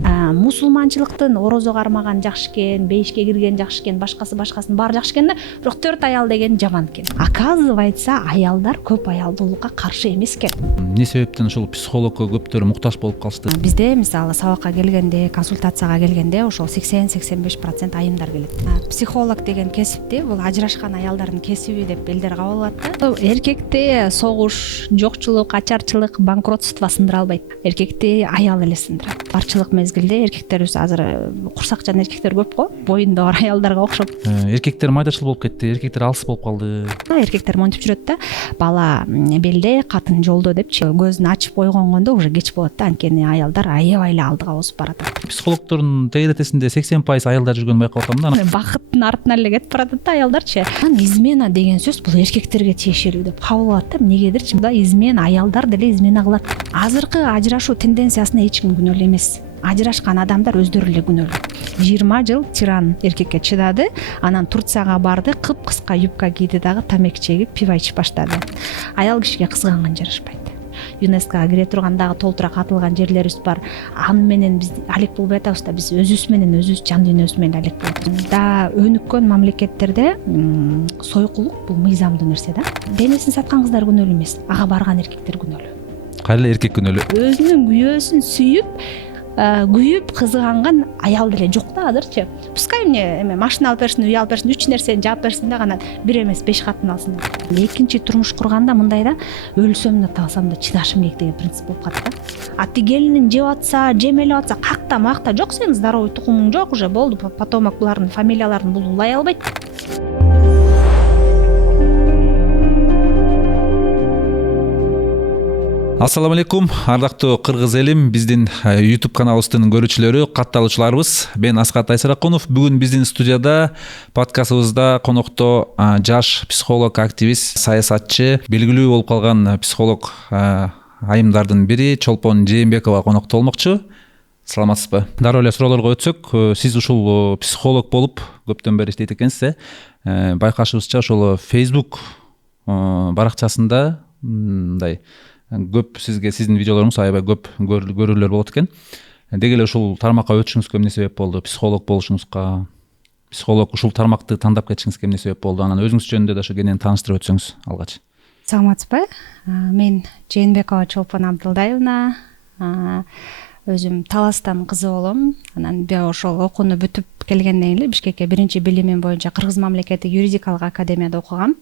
Мусулманчылыктын орозо кармаган жакшы экен, бейишке кирген жакшы экен, башкасын баары жакшы экен да, бирок 4 аял деген жаман экен. Оказывается, аялдар көп аялдуулукка каршы эмес экен. Эмне себептен ушул психологко көптөр муктаж болуп калышты? Бизде мисалы сабакка келгенде, консультацияга келгенде ошол 80-85% айымдар келет. Психолог деген кесипти бул ажырашкан аялдардын кесиби деп элдер кабыл алат да. Эркекти согуш, жокчулук, ачарчылык, банкротство сындыра албайт. Эркекти аял эле сындырат. Барчылык мезгилде эркектерибиз азыр курсакчан эркектер көп го, боюнда бар аялдарга окшоп. Эркектер майдачыл болуп кетти, эркектер алыс болуп калды. Эркектер монтип жүрөт да, бала белде, катын жолдо депчи, көзүн ачып ойгонгондо уже кеч болот да, анткени аялдар аябай эле алдыга озуп баратат. Психологдордун тегеретесинде 80% аялдар жүргөнүн байкап атам да. Бакыттын артынан эле кетип баратат да аялдарчы. Измена деген сөз бул эркектерге тиешелүү деп кабыл алат да, эмнегедирчи. Измена аялдар деле измена кылат. Азыркы ажырашуу тенденциясына эч ким күнөөлүү эмес. Ажырашкан адамдар өздөрү эле күнөөлүү. 20 жыл тиран эркекке чыдады, анан Турцияга барды, кыпкыска юбка кийди дагы, тамеки чегип, пиво ичип баштады. Аял кишиге кызганган жарашпайт. ЮНЕСКОга кире турган дагы толтура катылган жерлерибиз бар. Аны менен биз алек болбой атабыз да, биз өзүбүз менен өзүбүз жан дүйнөбүз менен алек болот. Да өнүккөн мамлекеттерде сойкулук бул мыйзамдуу нерсе да. Денесин саткан кыздар күнөөлүү эмес, ага барган эркектер күнөөлүү. Кайра эркек күнөөлүү. Өзүнүн күйөөсүн күйүп кызганган аял деле жок да азырчы. Пускай эмне машина алып берсин, үй алып берсин, 3 нерсени жаап берсин да, анан бир эмес 5 катын алсын да. Экинчи турмуш курганда мындай да, өлсөм да талсам да чыдашым керек деген принцип болуп калат да. Ати келинин жеп атса, жемелеп атса, какта макта жок, сенин здоровый тукумуң жок, уже болду, потомок булардын фамилияларын бул улай албайт. Ассаламу алейкум, ардактуу кыргыз элим, биздин YouTube каналыбыздын көрүүчүлөрү, катталуучуларыбыз. Мен Аскат Айсаракунов. Бүгүн биздин студияда подкастыбызда конокто жаш психолог, активист, саясатчы, белгилүү болуп калган психолог айымдардын бири Чолпон Жээнбекова конокто болмокчу. Саламатсызбы? Дароо эле суроолорго өтсөк, сиз ушул психолог болуп көптөн бери иштейт экенсиз. Байкашыбызча ошол Facebook баракчасында мындай көп сизге сиздин видеолоруңуз аябай көп көрүүлөр болот экен. Деги эле ушул тармакка өтүшүңүзгө эмне себеп болду? Психолог болушуңузга, психолог ушул тармакты тандап кетишиңизге эмне себеп болду? Анан өзүңүз жөнүндө да ошо кенен тааныштырып өтсөңүз алгач. Саламатсызбы? Мен Жээнбекова Чолпон Абдылдаевна. Өзүм Таластан кызы болом. Анан ошол окууну бүтүп келгенден кийин Бишкекке биринчи билимим боюнча Кыргыз мамлекеттик юридикалык академияда окугам.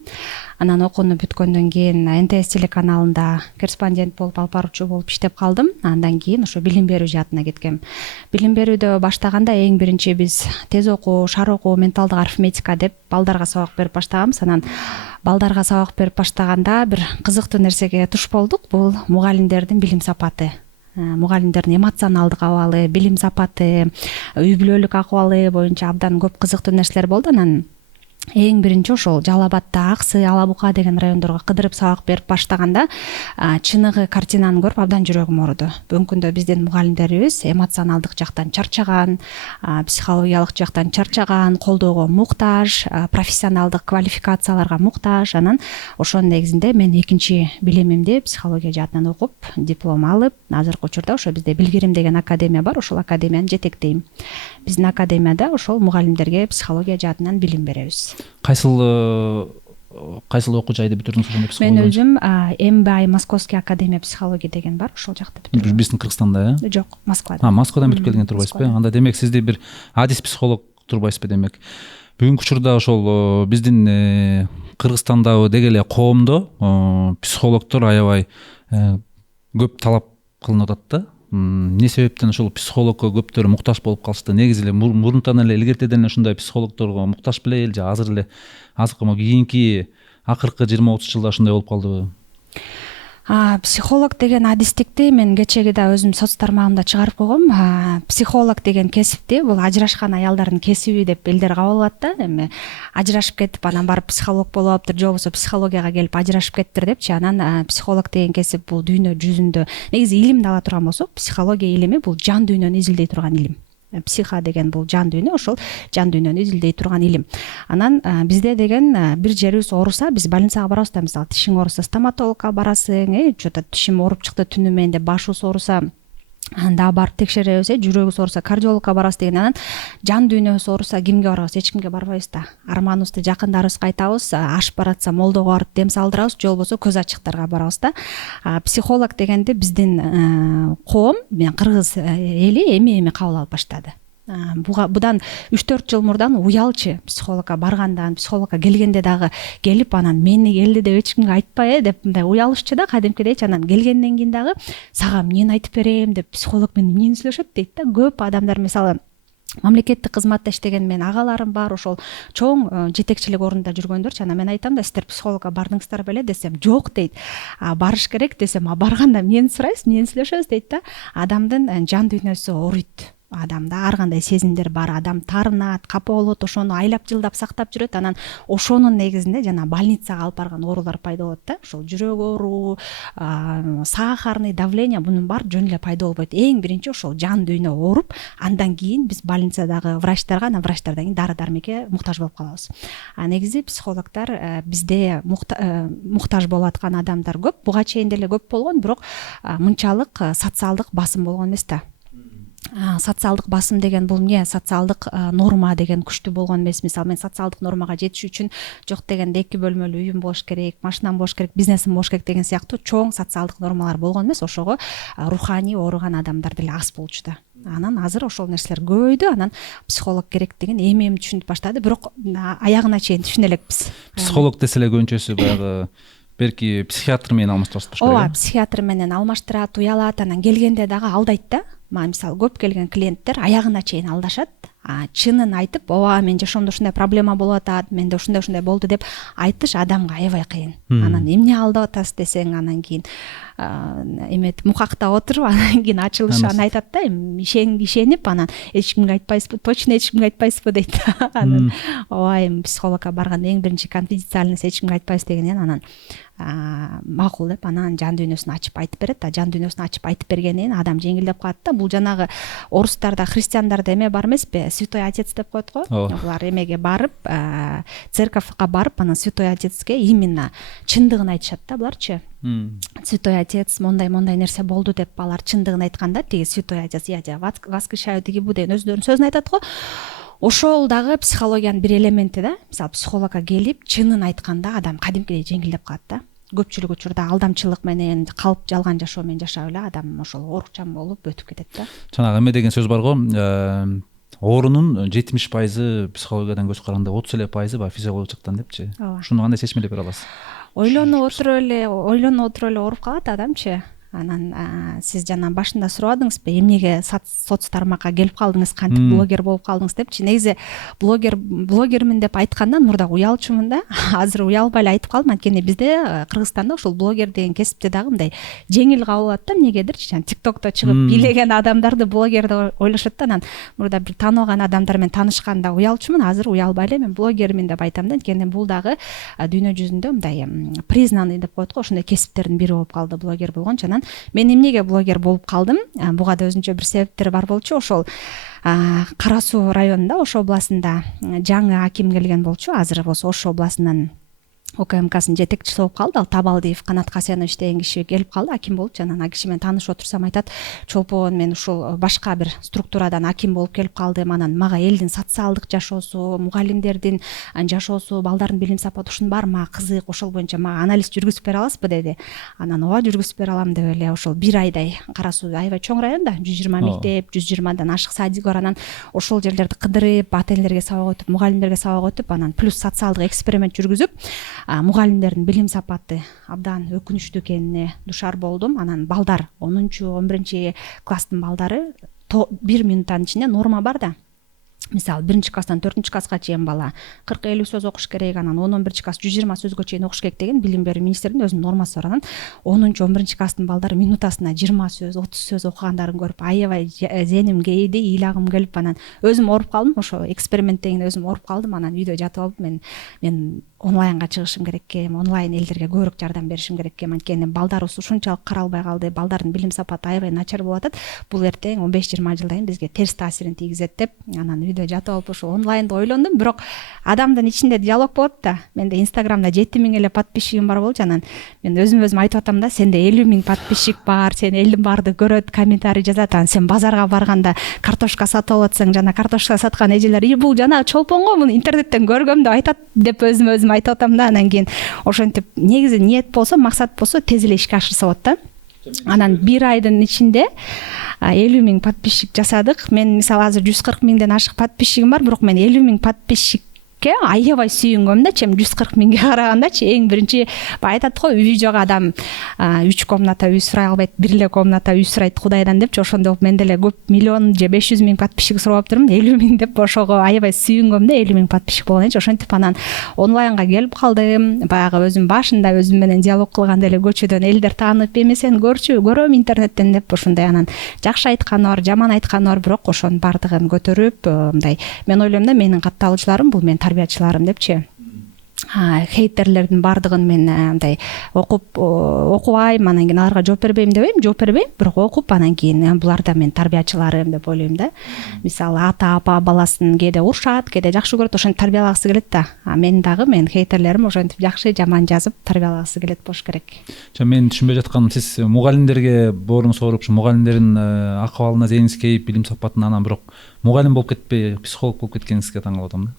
Анан окууну бүткөндөн кийин НТС телеканалында корреспондент болуп, алып баруучу болуп иштеп калдым. Андан кийин ошо билим берүү жаатына кеткем. Билим берүүдө баштаганда эң биринчи биз тез окуу, шар окуу, менталдык арифметика деп балдарга сабак берип баштаганбыз. Анан балдарга сабак берип баштаганда бир кызыктуу нерсеге туш болдук. Бул мугалимдердин билим сапаты. Мугалимдердин эмоционалдык абалы, билим сапаты, үй бүлөлүк акыбалы боюнча абдан көп кызыктуу нерселер болду. Анан эң биринчи ошол Жалал Абадта, Аксы, Ала Бука деген райондорго кыдырып сабак берип баштаганда чыныгы картинаны көрүп абдан жүрөгүм ооруду. Бүгүнкү күндө биздин мугалимдерибиз эмоционалдык жактан чарчаган, психологиялык жактан чарчаган, колдоого муктаж, профессионалдык квалификацияларга муктаж. Анан ошонун негизинде мен экинчи билимимди психология жаатынан окуп, диплом алып, азыркы учурда ошо бизде Билгирим деген академия бар, ошол академияны жетектейм. Биздин академияда ошол мугалимдерге психология жаатынан билим беребиз. Кайсыл окуу жайды бүтүрдүңүз ошондо психология? Мен өзүм МБА Московский академия психология деген бар, ошол жакта бүтүрдүм. Биздин Кыргызстанда, Жок, Москвада. Москвадан бүтүп келген турбайсызбы? Анда демек сизде бир адис психолог турбайсызбы демек? Бүгүнкү учурда ошол биздин Кыргызстандагы деги эле коомдо психологдор аябай көп талап кылынып атат да. Эмне себептен ушул психологко көптөр муктаж болуп калышты? Негизи эле мурунтан эле илгертеден эле ушундай психологдорго муктаж беле же азыр эле кийинки акыркы 20-30 жылда ушундай болуп калдыбы? Психолог деген адистикти мен кечеги да өзүм соц тармагымда чыгарып койгом. Психолог деген кесипти бул ажырашкан аялдардын кесиби деп элдер кабыл алат да. Эми ажырашып кетип анан барып психолог болуп алыптыр, же болбосо психологияга келип ажырашып кеттир депчи. Анан психолог деген кесип бул дүйнө жүзүндө негизи илимди ала турган болсок, психология илими бул жан дүйнөнү изилдей турган илим. Психа деген бул жан дүйнө, ошол жан дүйнөнү изилдей турган илим. Анан бизде деген бир жерибиз ооруса, биз больницага барабыз да, мисалы тишиң ооруса стоматологко барасың, что-то тишим ооруп чыкты түнү менен деп башыбыз ооруса анда барып текшеребиз, жүрөгүбүз ооруса кардиологко барабыз деген. Анан жан дүйнөбүз ооруса кимге барабыз? Эч кимге барбайбыз да. Арманыбызды жакындарыбызга айтабыз, ашып баратса молдого барып дем салдырабыз, же болбосо көз ачыктарга барабыз да. Психолог дегенди биздин коом, кыргыз эли эми кабыл алып баштады. Будан 3-4 жыл мурдан уялчы психологко баргандан, психологко келгенде дагы келип анан мени келди деп эч кимге айтпай деп мындай уялышчу да кадимкидейчи. Анан келгенден кийин дагы сага эмнени айтып берем деп психолог менен эмнени сүйлөшөт дейт да. Көп адамдар мисалы мамлекеттик кызматта иштеген менин агаларым бар, ошол чоң жетекчилик орунда жүргөндөрчү. Анан мен айтам да, сиздер психологко бардыңыздар беле десем, жок дейт. Барыш керек десем, барганда эмнени сурайсыз, эмнени сүйлөшөбүз дейт да. Адамдын жан дүйнөсү ооруйт. Адамда ар кандай сезимдер бар, адам таарынат, капа болот, ошону айлап жылдап сактап жүрөт. Анан ошонун негизинде жана больницага алып барган оорулар пайда болот да. Ошол жүрөк оору, сахарный давление, бунун баары жөн эле пайда болбойт. Эң биринчи ошол жан дүйнө ооруп, андан кийин биз больницадагы врачтарга, анан врачтардан кийин дары-дармекке муктаж болуп калабыз. Негизи психологдор бизде муктаж болуп аткан адамдар көп. Буга чейин деле көп болгон, бирок мынчалык социалдык басым болгон эмес да. Социалдык басым деген бул эмне? Социалдык норма деген күчтүү болгон эмес. Мисалы мен социалдык нормага жетиш үчүн жок дегенде 2 бөлмөлүү үйүм болуш керек, машинам болуш керек, бизнесим болуш керек деген сыяктуу чоң социалдык нормалар болгон эмес. Ошого руханий ооруган адамдар деле аз болчу да. Анан азыр ошол нерселер көбөйдү. Анан психолог керектигин эми түшүнүп баштады, бирок аягына чейин түшүнө элекпиз. Психолог десе эле көбүнчөсү баягы берки психиатр менен алмаштырып баштайт. Ооба, психиатр менен алмаштырат, уялат, анан келгенде дагы алдайт да. Мисалы көп келген клиенттер аягына чейин алдашат. Чынын айтып, ооба мен жашоомдо ушундай проблема болуп атат, менде ушундай болду деп айтыш адамга аябай кыйын. Анан эмне алдап атасыз десең, анан кийин эметип мукакта отуруп, анан кийин ачылышан айтат да, ишенип, анан эч кимге айтпайсызбы, точно эч кимге айтпайсызбы дейт. Анан ооба эми психологко барганда эң биринчи конфиденциальность эч кимге айтпайбыз дегенен анан макул деп анан жан дүйнөсүн ачып айтып берет. Жан дүйнөсүн ачып айтып бергенден кийин адам жеңилдеп калат да. Бул жанагы орустарда, христиандарда эме бар эмеспи? Святой отец деп коет го. Булар эмеге барып, церковьга барып, анан святой отецке именно чындыгын айтышат да буларчы. Святой отец мондай нерсе болду деп алар чындыгын айтканда, тиги святой отец я воскрешаю тиги бу деген өздөрүнүн сөзүн айтат го. Ошол дагы психологиянын бир элементи да. Мисалы психологко келип чынын айтканда адам кадимкидей жеңилдеп калат да. Көпчүлүк учурда алдамчылык менен, калп жалган жашоо менен жашап эле адам ошол оорукчан болуп өтүп кетет да. Жанагы эме деген сөз бар го, оорунун 70% психологиядан көз караганда 30% баягы физиологиялык жактан депчи. Ушуну кандай чечмелеп бере аласыз? Ойлонуп отуруп эле ооруп калат адамчы. Анан сиз жана башында сурабадыңызбы, эмнеге соц тармакка келип калдыңыз, кантип блогер болуп калдыңыз депчи. Негизи блогермин деп айткандан мурда уялчумун да. Азыр уялбай эле айтып калдым, анткени бизде Кыргызстанда ушул блогер деген кесипти дагы мындай жеңил кабыл алат да, эмнегедирчи. ТикТокто чыгып бийлеген адамдарды блогер деп ойлошот да. Анан мурда бир таанылган адамдар менен таанышканда уялчумун, азыр уялбай эле мен блогермин деп айтам да. Анткени бул дагы дүйнө жүзүндө мындай признанный деп коет го, ошондой кесиптердин бири болуп калды блогер болгончу. Анан мен эмнеге блогер болуп калдым? Буга да өзүнчө бир себептери бар болчу. Ошол Кара Суу районунда, Ош областында жаңы аким келген болчу. Азыр болсо Ош областынын ОКМКсынын жетекчиси болуп калды. Ал Табалдиев Канат Касенович деген киши келип калды, аким болчу. Анан ал киши менен таанышып отурсам айтат, чолпон мен ушул башка бир структурадан аким болуп келип калдым. Анан мага элдин социалдык жашоосу, мугалимдердин жашоосу, балдардын билим сапаты ушунун баары мага кызык. Ошол боюнча мага анализ жүргүзүп бере аласызбы деди. Анан ооба жүргүзүп бере алам деп эле ошол бир айдай, Кара Суу аябай чоң район да, 120 мектеп, 120дан ашык садик бар. Анан ошол жерлерди кыдырып, ательлерге сабак өтүп, мугалимдерге сабак өтүп, анан плюс социалдык эксперимент жүргүзүп, мугалимдердин билим сапаты абдан өкүнүчтүү экенине душар болдум. Анан балдар 10-11 класстын балдары 1 минуттан ичинде норма бар да. Мисалы 1-класстан 4-класска чейин бала 40-50 сөз окуш керек, анан 10-11 класс 120 сөзгө чейин окуш керек деген билим берүү министринин өзүнүн нормасы бар. Анан 10-11 класстын балдары минутасына 20 сөз, 30 сөз окугандарын көрүп аябай зеним кейди, ыйлагым келип, анан өзүм ооруп калдым. Ошо эксперименттен кийин өзүм ооруп калдым. Анан үйдө жатып алып мен онлайнга чыгышым керек экен, онлайн элдерге көбүрөөк жардам беришим керек экен. Анткени балдарыбыз ушунчалык каралбай калды, балдардын билим сапаты аябай начар болуп атат. Бул эртең 15-20 жылдан кийин бизге терс таасирин тийгизет деп, анан үйдө жатып алып ушу онлайнды ойлондум, бирок адамдын ичинде диалог болот да. Менде Инстаграмда 7000 эле подписчигим бар болчу, анан мен өзүм айтып атам да, сенде 50 000 подписчик бар, сен элдин баарды көрөт, комментарий жазат, анан сен базарга барганда картошка сатып алатсың, жана картошка саткан эжелер, бул жана чолпон го, муну интернеттен көргөм деп айтат деп өзүм айтып атам да. Анан кийин ошентип негизи ниет болсо, максат болсо тез эле ишке ашырса болот да. Анан 1 айдын ичинде 50 000 подписчик жасадык. Мен мисалы азыр 140 000ден ашык подписчигим бар, бирок мен 50 000 подписчикке аябай сүйүнгөм да, 140 000ге карагандачы. Эң биринчи айтат го, үй жок адам 3 комната үй сурай албайт, 1 эле комната үй сурайт Кудайдан депчи. Ошондо мен деле көп миллион же 500 000 подписчик сурап турмун, 50 000 деп ошого аябай сүйүнгөм да, 50 000 подписчик болгончу. Ошентип анан онлайнга келип калдым. Баягы өзүм башында өзүм менен диалог кылганда эле көчөдөн элдер таанып, эми сен көрөм интернеттен деп ошондой. Анан жакшы айтканы бар, жаман айтканы бар, бирок ошонун баардыгын көтөрүп, мындай мен ойлойм да, менин катталуучуларым бул мен тарбиячыларым депчи. Хейтерлердин баардыгын мен мындай окубайм, анан кийин аларга жооп бербейм дебейм, жооп бербейм, бирок окуп анан кийин булар да мен тарбиячыларым деп ойлойм да. Мисалы ата апа баласын кээде урушат, кээде жакшы көрөт, ошентип тарбиялагысы келет да. Мен дагы мен хейтерлерим ошентип жакшы жаман жазып тарбиялагысы келет болуш керек. Мен түшүнбөй жатканым, сиз мугалимдерге бооруңуз ооруп, мугалимдердин акыбалына зээниңиз кейип, билим сапатына, анан бирок мугалим болуп кетпей, психолог болуп кеткениңизге таң калып атам да.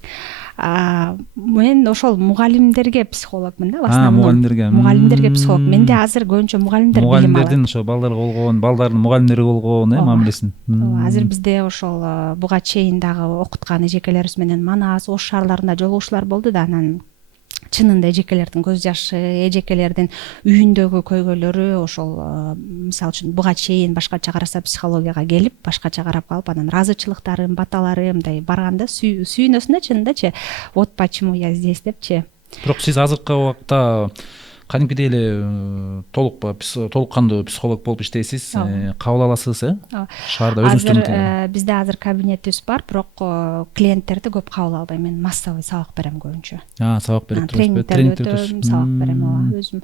Мен ошол мугалимдерге психологмун да, мугалимдерге психолог. Менде азыр көбүнчө мугалимдер билим алат. Мугалимдердин ошо балдарга болгон, балдардын мугалимдери болгон мамилесин. Азыр бизде ошол буга чейин дагы окуткан эжекелерибиз менен Манас, Ош шаарларында жолугушуулар болду да. Анан чынында эжекелердин көз жашы, эжекелердин үйүндөгү көйгөйлөрү ошол мисалы үчүн буга чейин башкача караса психологияга келип, башкача карап калып, анан ыраазычылыктары, баталары мындай барганда сүйүнөсүн да, чынындачы. Вот почему я здесь депчи. Бирок сиз азыркы убакта кадимкидей эле толук кандуу психолог болуп иштейсиз, кабыл аласыз, шаарда өзүңүздүн? Бизде азыр кабинетибиз бар, бирок клиенттерди көп кабыл албайм. Мен массовый сабак берем көбүнчө. Сабак берип турасызбы? Тренингдер өтөм, сабак берем. Өзүм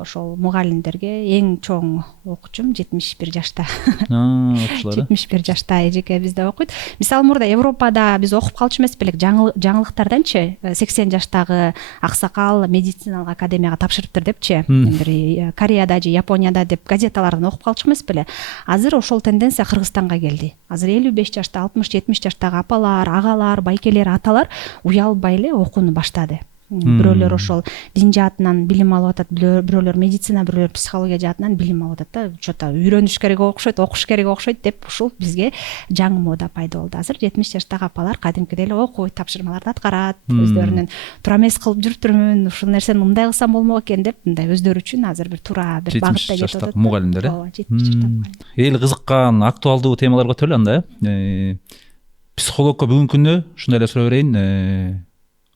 ошол мугалимдерге эң чоң окуучум 71 жашта. 71 жашта эжеке бизде окуйт. Мисалы мурда Европада биз окуп калчу эмес белек, жаңылыктарданчы 80 жаштагы аксакал медициналык академияга тапшырыптыр депчи. Бир Кореяда же Японияда деп газеталардан окуп калчу эмес беле. Азыр ошол тенденция Кыргызстанга келди. Азыр 55 жашта, 60-70 жаштагы апалар, агалар, байкелер, аталар уялбай эле окууну баштады. Бирөөлөр ошол дин жаатынан билим алып атат, бирөөлөр медицина, бирөөлөр психология жаатынан билим алып атат да. Чота үйрөнүш керек окшойт, окуш керек окшойт деп ушул бизге жаңы мода пайда болду. Азыр 70 жаштагы апалар кадимкидей эле окуйт, тапшырмаларды аткарат, өздөрүнүн туура эмес кылып жүрүптүрмүн, ушул нерсени мындай кылсам болмок экен деп, мындай өздөрү үчүн азыр бир туура бир багытта кетип атат. 70 жаштагы мугалимдер, 70 жаштагы. Эл кызыккан актуалдуу темалар көтөрүлө анда. Психологко бүгүнкү күндө ушундай эле суроо берейин.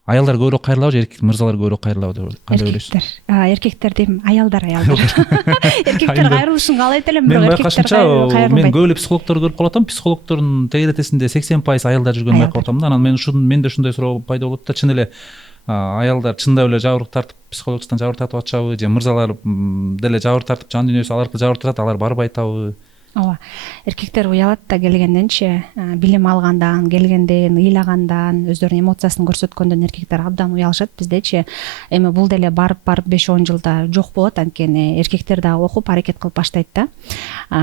Аялдар көбүрөөк кайрылабы же мырзалар көбүрөөк кайрылабы деп кандай ойлойсуз? Эркектер дейм, аялдар. Эркектер кайрылышын каалайт элем, бирок эркектер кайрылбайт. Мен көп эле психологдорду көрүп калатам. Психологдордун тегеретесинде 80% аялдар жүргөнүн байкап атам да. Анан менде ушундай суроо пайда болот да, чын эле аялдар чындап эле жабырк тартып, психологчудан жабырк тартып атышабы же мырзалар деле жабырк тартып, жан дүйнөсү алар аркылуу жабырк тартат, алар барбай атабы? Ооба. Эркектер уялат да келгенденчи, билим алгандан, келгенден, ыйлагандан, өздөрүнүн эмоциясын көрсөткөндөн эркектер абдан уялышат биздечи. Эми бул деле барып 5-10 жылда жок болот, анткени эркектер дагы окуп аракет кылып баштайт да.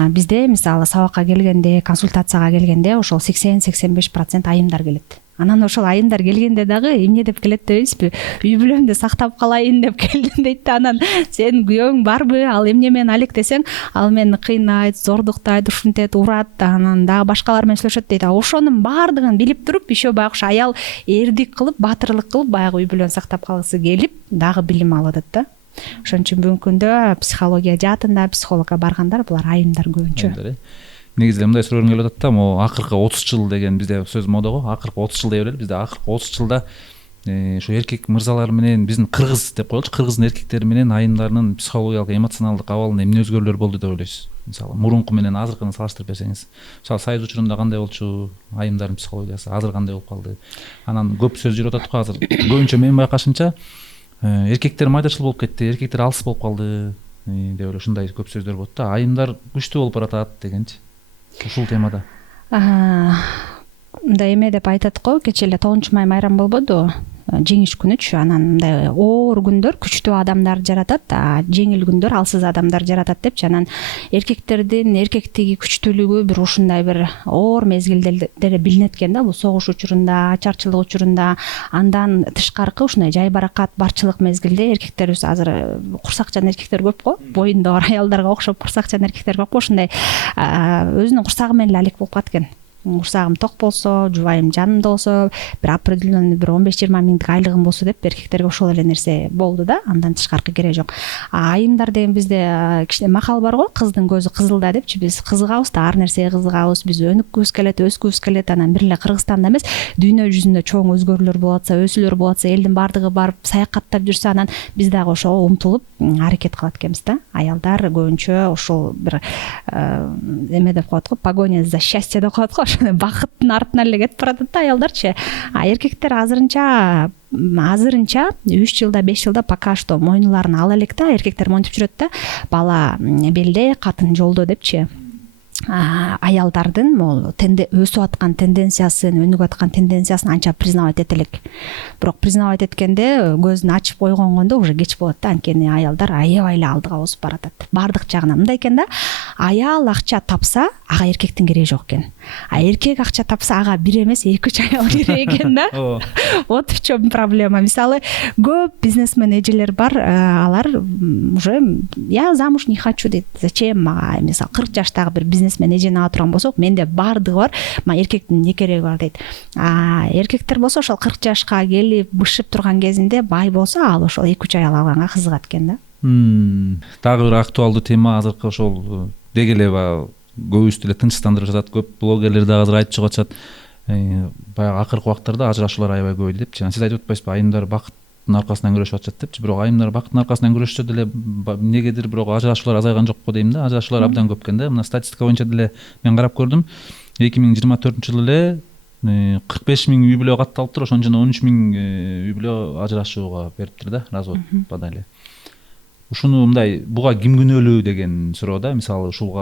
Бизде мисалы сабакка келгенде, консультацияга келгенде ошол 80-85% айымдар келет. Анан ошол айымдар келгенде дагы эмне деп келет дебейсизби? Үй бүлөмдү сактап калайын деп келдим дейт да. Анан сен күйөөң барбы? Ал эмне менен алек десең, ал мени кыйнайт, зордуктайт, ушинтет, урат, анан дагы башкалар менен сүйлөшөт дейт. Ошонун баардыгын билип туруп, еще баягы аял эрдик кылып, батырлык кылып, баягы үй бүлөнү сактап калгысы келип, дагы билим алып атат да. Ошон үчүн бүгүнкү күндө психология жаатында психологко баргандар булар айымдар көбүнчө. Негизи эле мындай суроо келип атат да, могу акыркы 30 жыл деген бизде сөз модого, акыркы 30 жыл деп эле бизде акыркы 30 жылда ушу эркек мырзалар менен биздин кыргыз деп коелучу, кыргыздын эркектери менен айымдарынын психологиялык, эмоционалдык абалында эмне өзгөрүүлөр болду деп ойлойсуз? Мисалы, мурунку менен азыркыны салыштырып берсеңиз. Мисалы, Союз учурунда кандай болчу айымдардын психологиясы, азыр кандай болуп калды? Анан көп сөз жүрүп атат го азыр. Көбүнчө менин байкашымча эркектер майдачыл болуп кетти, эркектер алыс болуп калды деп эле ушундай көп сөздөр болот да. Айымдар күчтүү болуп баратат дегенчи. Ушул темада. Мындай эме деп айтат го, кечээ эле 9-май майрам болбоду, жеңиш күнүчү. Анан мындай оор күндөр күчтүү адамдар жаратат, жеңил күндөр алсыз адамдар жаратат депчи. Анан эркектердин эркектиги күчтүүлүгү бир ушундай бир оор мезгилдерде билинет экен да. Бул согуш учурунда, ачарчылык учурунда, андан тышкаркы ушундай жай баракат барчылык мезгилде эркектерибиз азыр курсакчан эркектер көп го, боюнда бар аялдарга окшоп курсакчан эркектер көп го. Ушундай өзүнүн курсагы менен эле алек болуп калат экен. Курсагым ток болсо, жубайым жанымда болсо, бир определенный бир 15-20 миңдик айлыгым болсо деп эркектерге ошол эле нерсе болду да. Андан тышкаркы кереги жок. Айымдар деген бизде кичине макал бар го, кыздын көзү кызылда депчи. Биз кызыгабыз да, ар нерсеге кызыгабыз. Биз өнүккүбүз келет, өскүбүз келет. Анан бир эле Кыргызстанда эмес, дүйнө жүзүндө чоң өзгөрүүлөр болуп атса, өсүүлөр болуп атса, элдин бардыгы барып саякаттап жүрсө, анан биз дагы ошого умтулуп аракет кылат экенбиз да. Аялдар көбүнчө ошол бир эме деп коет го, погоня за счастье деп коет го. Бакыттын артынан эле кетип баратат да аялдарчы. Эркектер азырынча 3 жылда 5 жылда пока что мойнуларын ала элек да. Эркектер монтип жүрөт да, бала белде, катын жолдо депчи. Аялдардын могул өсүп аткан тенденциясын, өнүгүп аткан тенденциясын анча признавать эте элек. Бирок признавать эткенде көзүн ачып койгондо уже кеч болот да. Анткени аялдар аябай эле алдыга озуп баратат. Бардык жагынан мындай экен да. Аял акча тапса, ага эркектин кереги жок экен. Эркек акча тапса, ага бир эмес 2-3 аял керек экен да. Вот в чем проблема. Мисалы, көп бизнесмен эжелер бар, алар уже я замуж не хочу дейт. Зачем мага, мисалы 40 жаштагы бир бизнесмен эжени ала турган болсок, менде бардыгы бар, эркектин эмне кереги бар дейт. Эркектер болсо ошол 40 жашка келип бышып турган кезинде бай болсо, ал ошол 2-3 аял алганга кызыгат экен да. Дагы бир актуалдуу тема азыркы ошол деги эле көбүбүздү эле тынчтандырып жатат. Көп блогерлер дагы азыр айтып чыгып атышат. Баягы акыркы убактарда ажырашуулар аябай көбөйдү депчи. Сиз айтып атпайсызбы, айымдар бакыттын аркасынан күрөшүп атышат депчи. Бирок айымдар бакыттын аркасынан күрөшсө деле эмнегедир бирок ажырашуулар азайган жокпу дейм да. Ажырашуулар абдан көп экен да. Мына статистика боюнча деле мен карап көрдүм. 2024-жылы эле 45 миң үй бүлө катталыптыр. Ошонун жана 13 миң үй бүлө ажырашууга бериптир да, развод бада эле. Ушуну мындай буга ким күнөөлүү деген суроо да. Мисалы ушул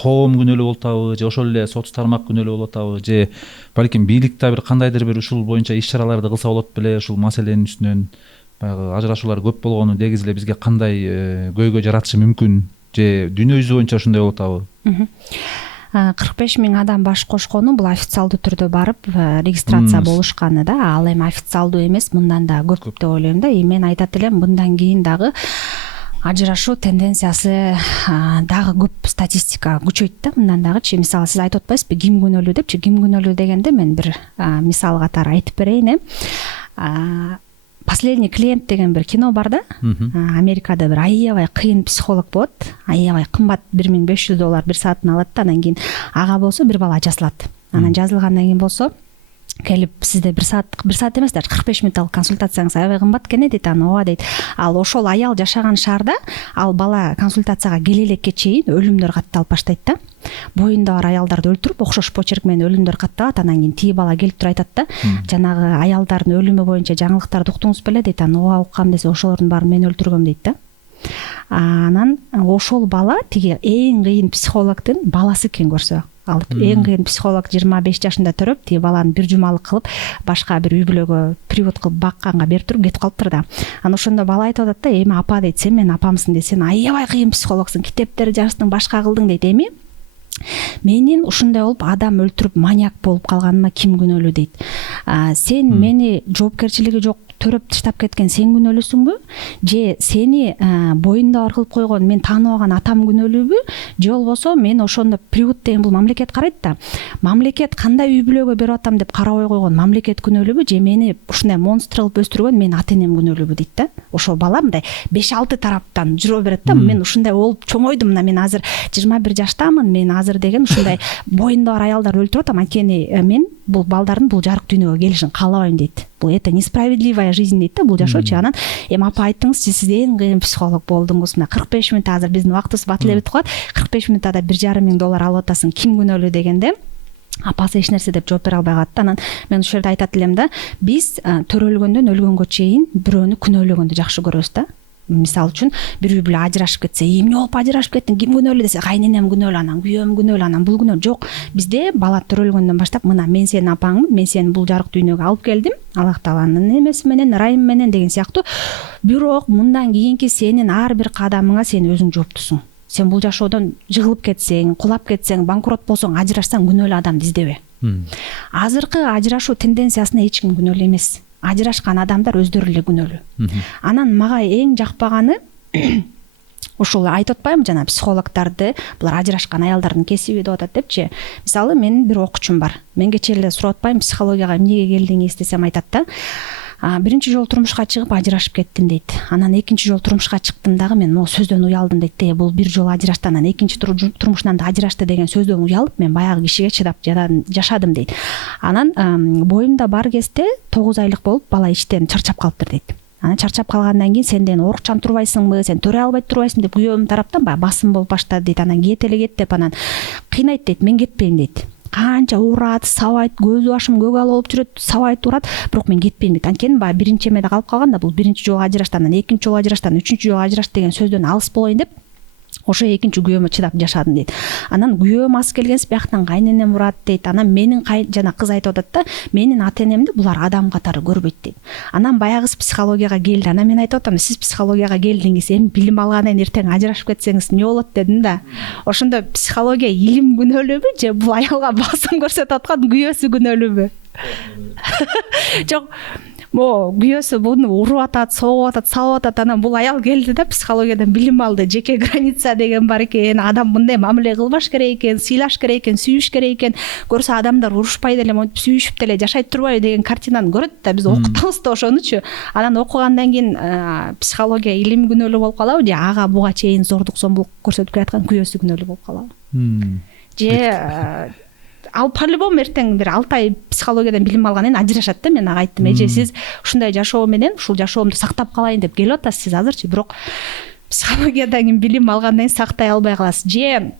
коом күнөөлүү болуп атабы, же ошол эле соц тармак күнөөлүү болуп атабы, же балким бийлик да бир кандайдыр бир ушул боюнча иш-чараларды кылса болот беле, ушул маселенин үстүнөн. Баягы ажырашуулар көп болгону негизи эле бизге кандай көйгөй жаратышы мүмкүн, же дүйнө жүзү боюнча ушундай болуп атабы? 45 миң адам баш кошкону бул официалдуу түрдө барып регистрация болушканы да. Ал эми официалдуу эмес, мындан да көп деп ойлойм да. Мен айтат элем, мындан кийин дагы ажырашуу тенденциясы дагы көп статистика күчөйт да. Мындан дагычы, мисалы сиз айтып атпайсызбы, ким күнөөлүү депчи. Ким күнөөлүү дегенде мен бир мисал катары айтып берейин. Последний клиент деген бир кино бар да. Америкада бир аябай кыйын психолог болот. Аябай кымбат $1500 бир саатын алат да. Анан кийин ага болсо бир бала жазылат. Анан жазылгандан кийин болсо келип сизде бир саат эмес, даже 45 минуттук консультацияңыз аябай кымбат экен дейт. Анан ооба дейт. Ал ошол аял жашаган шаарда ал бала консультацияга келе элекке чейин өлүмдөр катталып баштайт да. Боюнда бар аялдарды өлтүрүп, окшош почерк менен өлүмдөр катталат. Анан кийин тиги бала келип туруп айтат да, жанагы аялдардын өлүмү боюнча жаңылыктарды уктуңуз беле дейт. Анан ооба уккам десе, ошолордун баарын мен өлтүргөм дейт да. Анан ошол бала тиги эң кыйын психологдун баласы экен көрсө. Ал эң кыйын психолог 25 жашында төрөп, тиги баланы бир жумалык кылып, башка бир үй бүлөгө привод кылып бакканга берип туруп кетип калыптыр да. Анан ошондо бала айтып атат да, эми апа дейт, сен менин апамсың дейт, сен аябай кыйын психологсуң, китептер жаздың, башка кылдың дейт. Эми менин ушундай болуп адам өлтүрүп маньяк болуп калганыма ким күнөөлүү дейт. Сен мени жоопкерчилиги жок төрөп таштап кеткен сен күнөөлүүсүңбү, же сени боюнда бар кылып койгон мен тааныбаган атам күнөөлүүбү, же болбосо мен ошондо привод деген бул мамлекет карайт да. Мамлекет кандай үй бүлөгө берип атам деп карабай койгон мамлекет күнөөлүүбү, же мени ушундай монстр кылып өстүргөн менин ата энем күнөөлүүбү дейт да. Ошол бала мындай 5-6 тараптан жүрө берет да. Мен ушундай болуп чоңойдум, мына мен азыр 21 жаштамын, мен азыр деген ушундай боюнда бар аялдарды өлтүрүп атам, анткени мен бул балдардын бул жарык дүйнөгө келишин каалабайм дейт. Бул это несправедливая жизнь дейт да, бул жашоочу. Анан эми апа айттыңыз, сиз эң кыйын психолог болдуңуз. Мына 45 минут азыр биздин убактыбыз батып эле бүтүп калат. 45 минутта да $1,5 миң алып атасың, ким күнөөлүү дегенде апасы эч нерсе деп жооп бере албай калат да. Анан мен ушул жерде айтат элем да, биз төрөлгөндөн өлгөнгө чейин бирөөнү күнөөлөгөндү жакшы көрөбүз да. Мисалы үчүн бири бири ажырашып кетсе, эмне болуп ажырашып кеттиң, ким күнөөлүү десе, кайненем күнөөлүү, анан күйөөм күнөөлүү, анан бул күнөөлүү. Жок, бизде бала төрөлгөндөн баштап мына мен сенин апаңмын, мен сени бул жарык дүйнөгө алып келдим, Аллах Тааланын немеси менен, ырайым менен деген сыяктуу. Бирок мындан кийинки сенин ар бир кадамыңа сен өзүң жооптусуң. Сен бул жашоодон жыгылып кетсең, кулап кетсең, банкрот болсоң, ажырашсаң күнөөлүү адамды издебе. Азыркы ажырашуу тенденциясына эч ким күнөөлүү эмес. Ажырашкан адамдар өздөрү эле күнөөлүү. Анан мага эң жакпаганы ушул айтып атпаймынбы жана психологдорду, булар ажырашкан аялдардын кесиби деп атат депчи. Мисалы менин бир окуучум бар. Мен кечээ эле сурап атпаймынбы, психологияга эмнеге келдиңиз десем, айтат да. Биринчи жолу турмушка чыгып ажырашып кеттим дейт. Анан экинчи жолу турмушка чыктым дагы, мен могу сөздөн уялдым дейт. Бул бир жолу ажырашты, анан экинчи турмушунан да ажырашты деген сөздөн уялып, мен баягы кишиге чыдап жашадым дейт. Анан боюмда бар кезде 9 айлык болуп бала иштен чарчап калыптыр дейт. Анан чарчап калгандан кийин сен ден орукчан турбайсыңбы, сен төрөй албай турбайсың деп күйөөм тараптан баягы басым болуп баштады дейт. Анан кет эле кет деп анан кыйнайт дейт. Мен кетпейм дейт. Канча урат, сабайт, көз башым көгал болуп жүрөт, сабайт, урат, бирок мен кетпейм дейт. Анткени баягы биринчи эмеде калып калган да, бул биринчи жолу ажырашты, анан экинчи жолу ажырашты, анан үчүнчү жолу ажырашты деген сөздөн алыс болоюн деп ошо экинчи күйөөмө чыдап жашадым дейт. Анан күйөөм аз келгенс бияктан кайненем урат дейт. Анан менин жана кыз айтып атат да, менин ата энемди булар адам катары көрбөйт дейт. Анан баягысы психологияга келди. Анан мен айтып атам, сиз психологияга келдиңиз, эми билим алгандан кийин эртең ажырашып кетсеңиз эмне болот дедим да. Ошондо психология илим күнөөлүүбү же бул аялга басым көрсөтүп аткан күйөөсү күнөөлүүбү? Жок, күйөөсү буну уруп атат, согуп атат, салып атат. Анан бул аял келди да, психологиядан билим алды. Жеке граница деген бар экен, адам мындай мамиле кылбаш керек экен, сыйлаш керек экен, сүйүш керек экен. Көрсө адамдар урушпай деле, монтип сүйүшүп деле жашайт турбайбы деген картинаны көрөт да, биз окутабыз да ошонучу. Анан окугандан кийин психология илим күнөөлүү болуп калабы же ага буга чейин зордук зомбулук көрсөтүп келаткан күйөөсү күнөөлүү болуп калабы? Же ал по-любому эртең бир 6 ай психологиядан билим алгандан кийин ажырашат да. Мен ага айттым, эже сиз ушундай жашоо менен ушул жашоомду сактап калайын деп келип атасыз азырчы, бирок психологиядан кийин билим алгандан кийин сактай албай каласыз. Же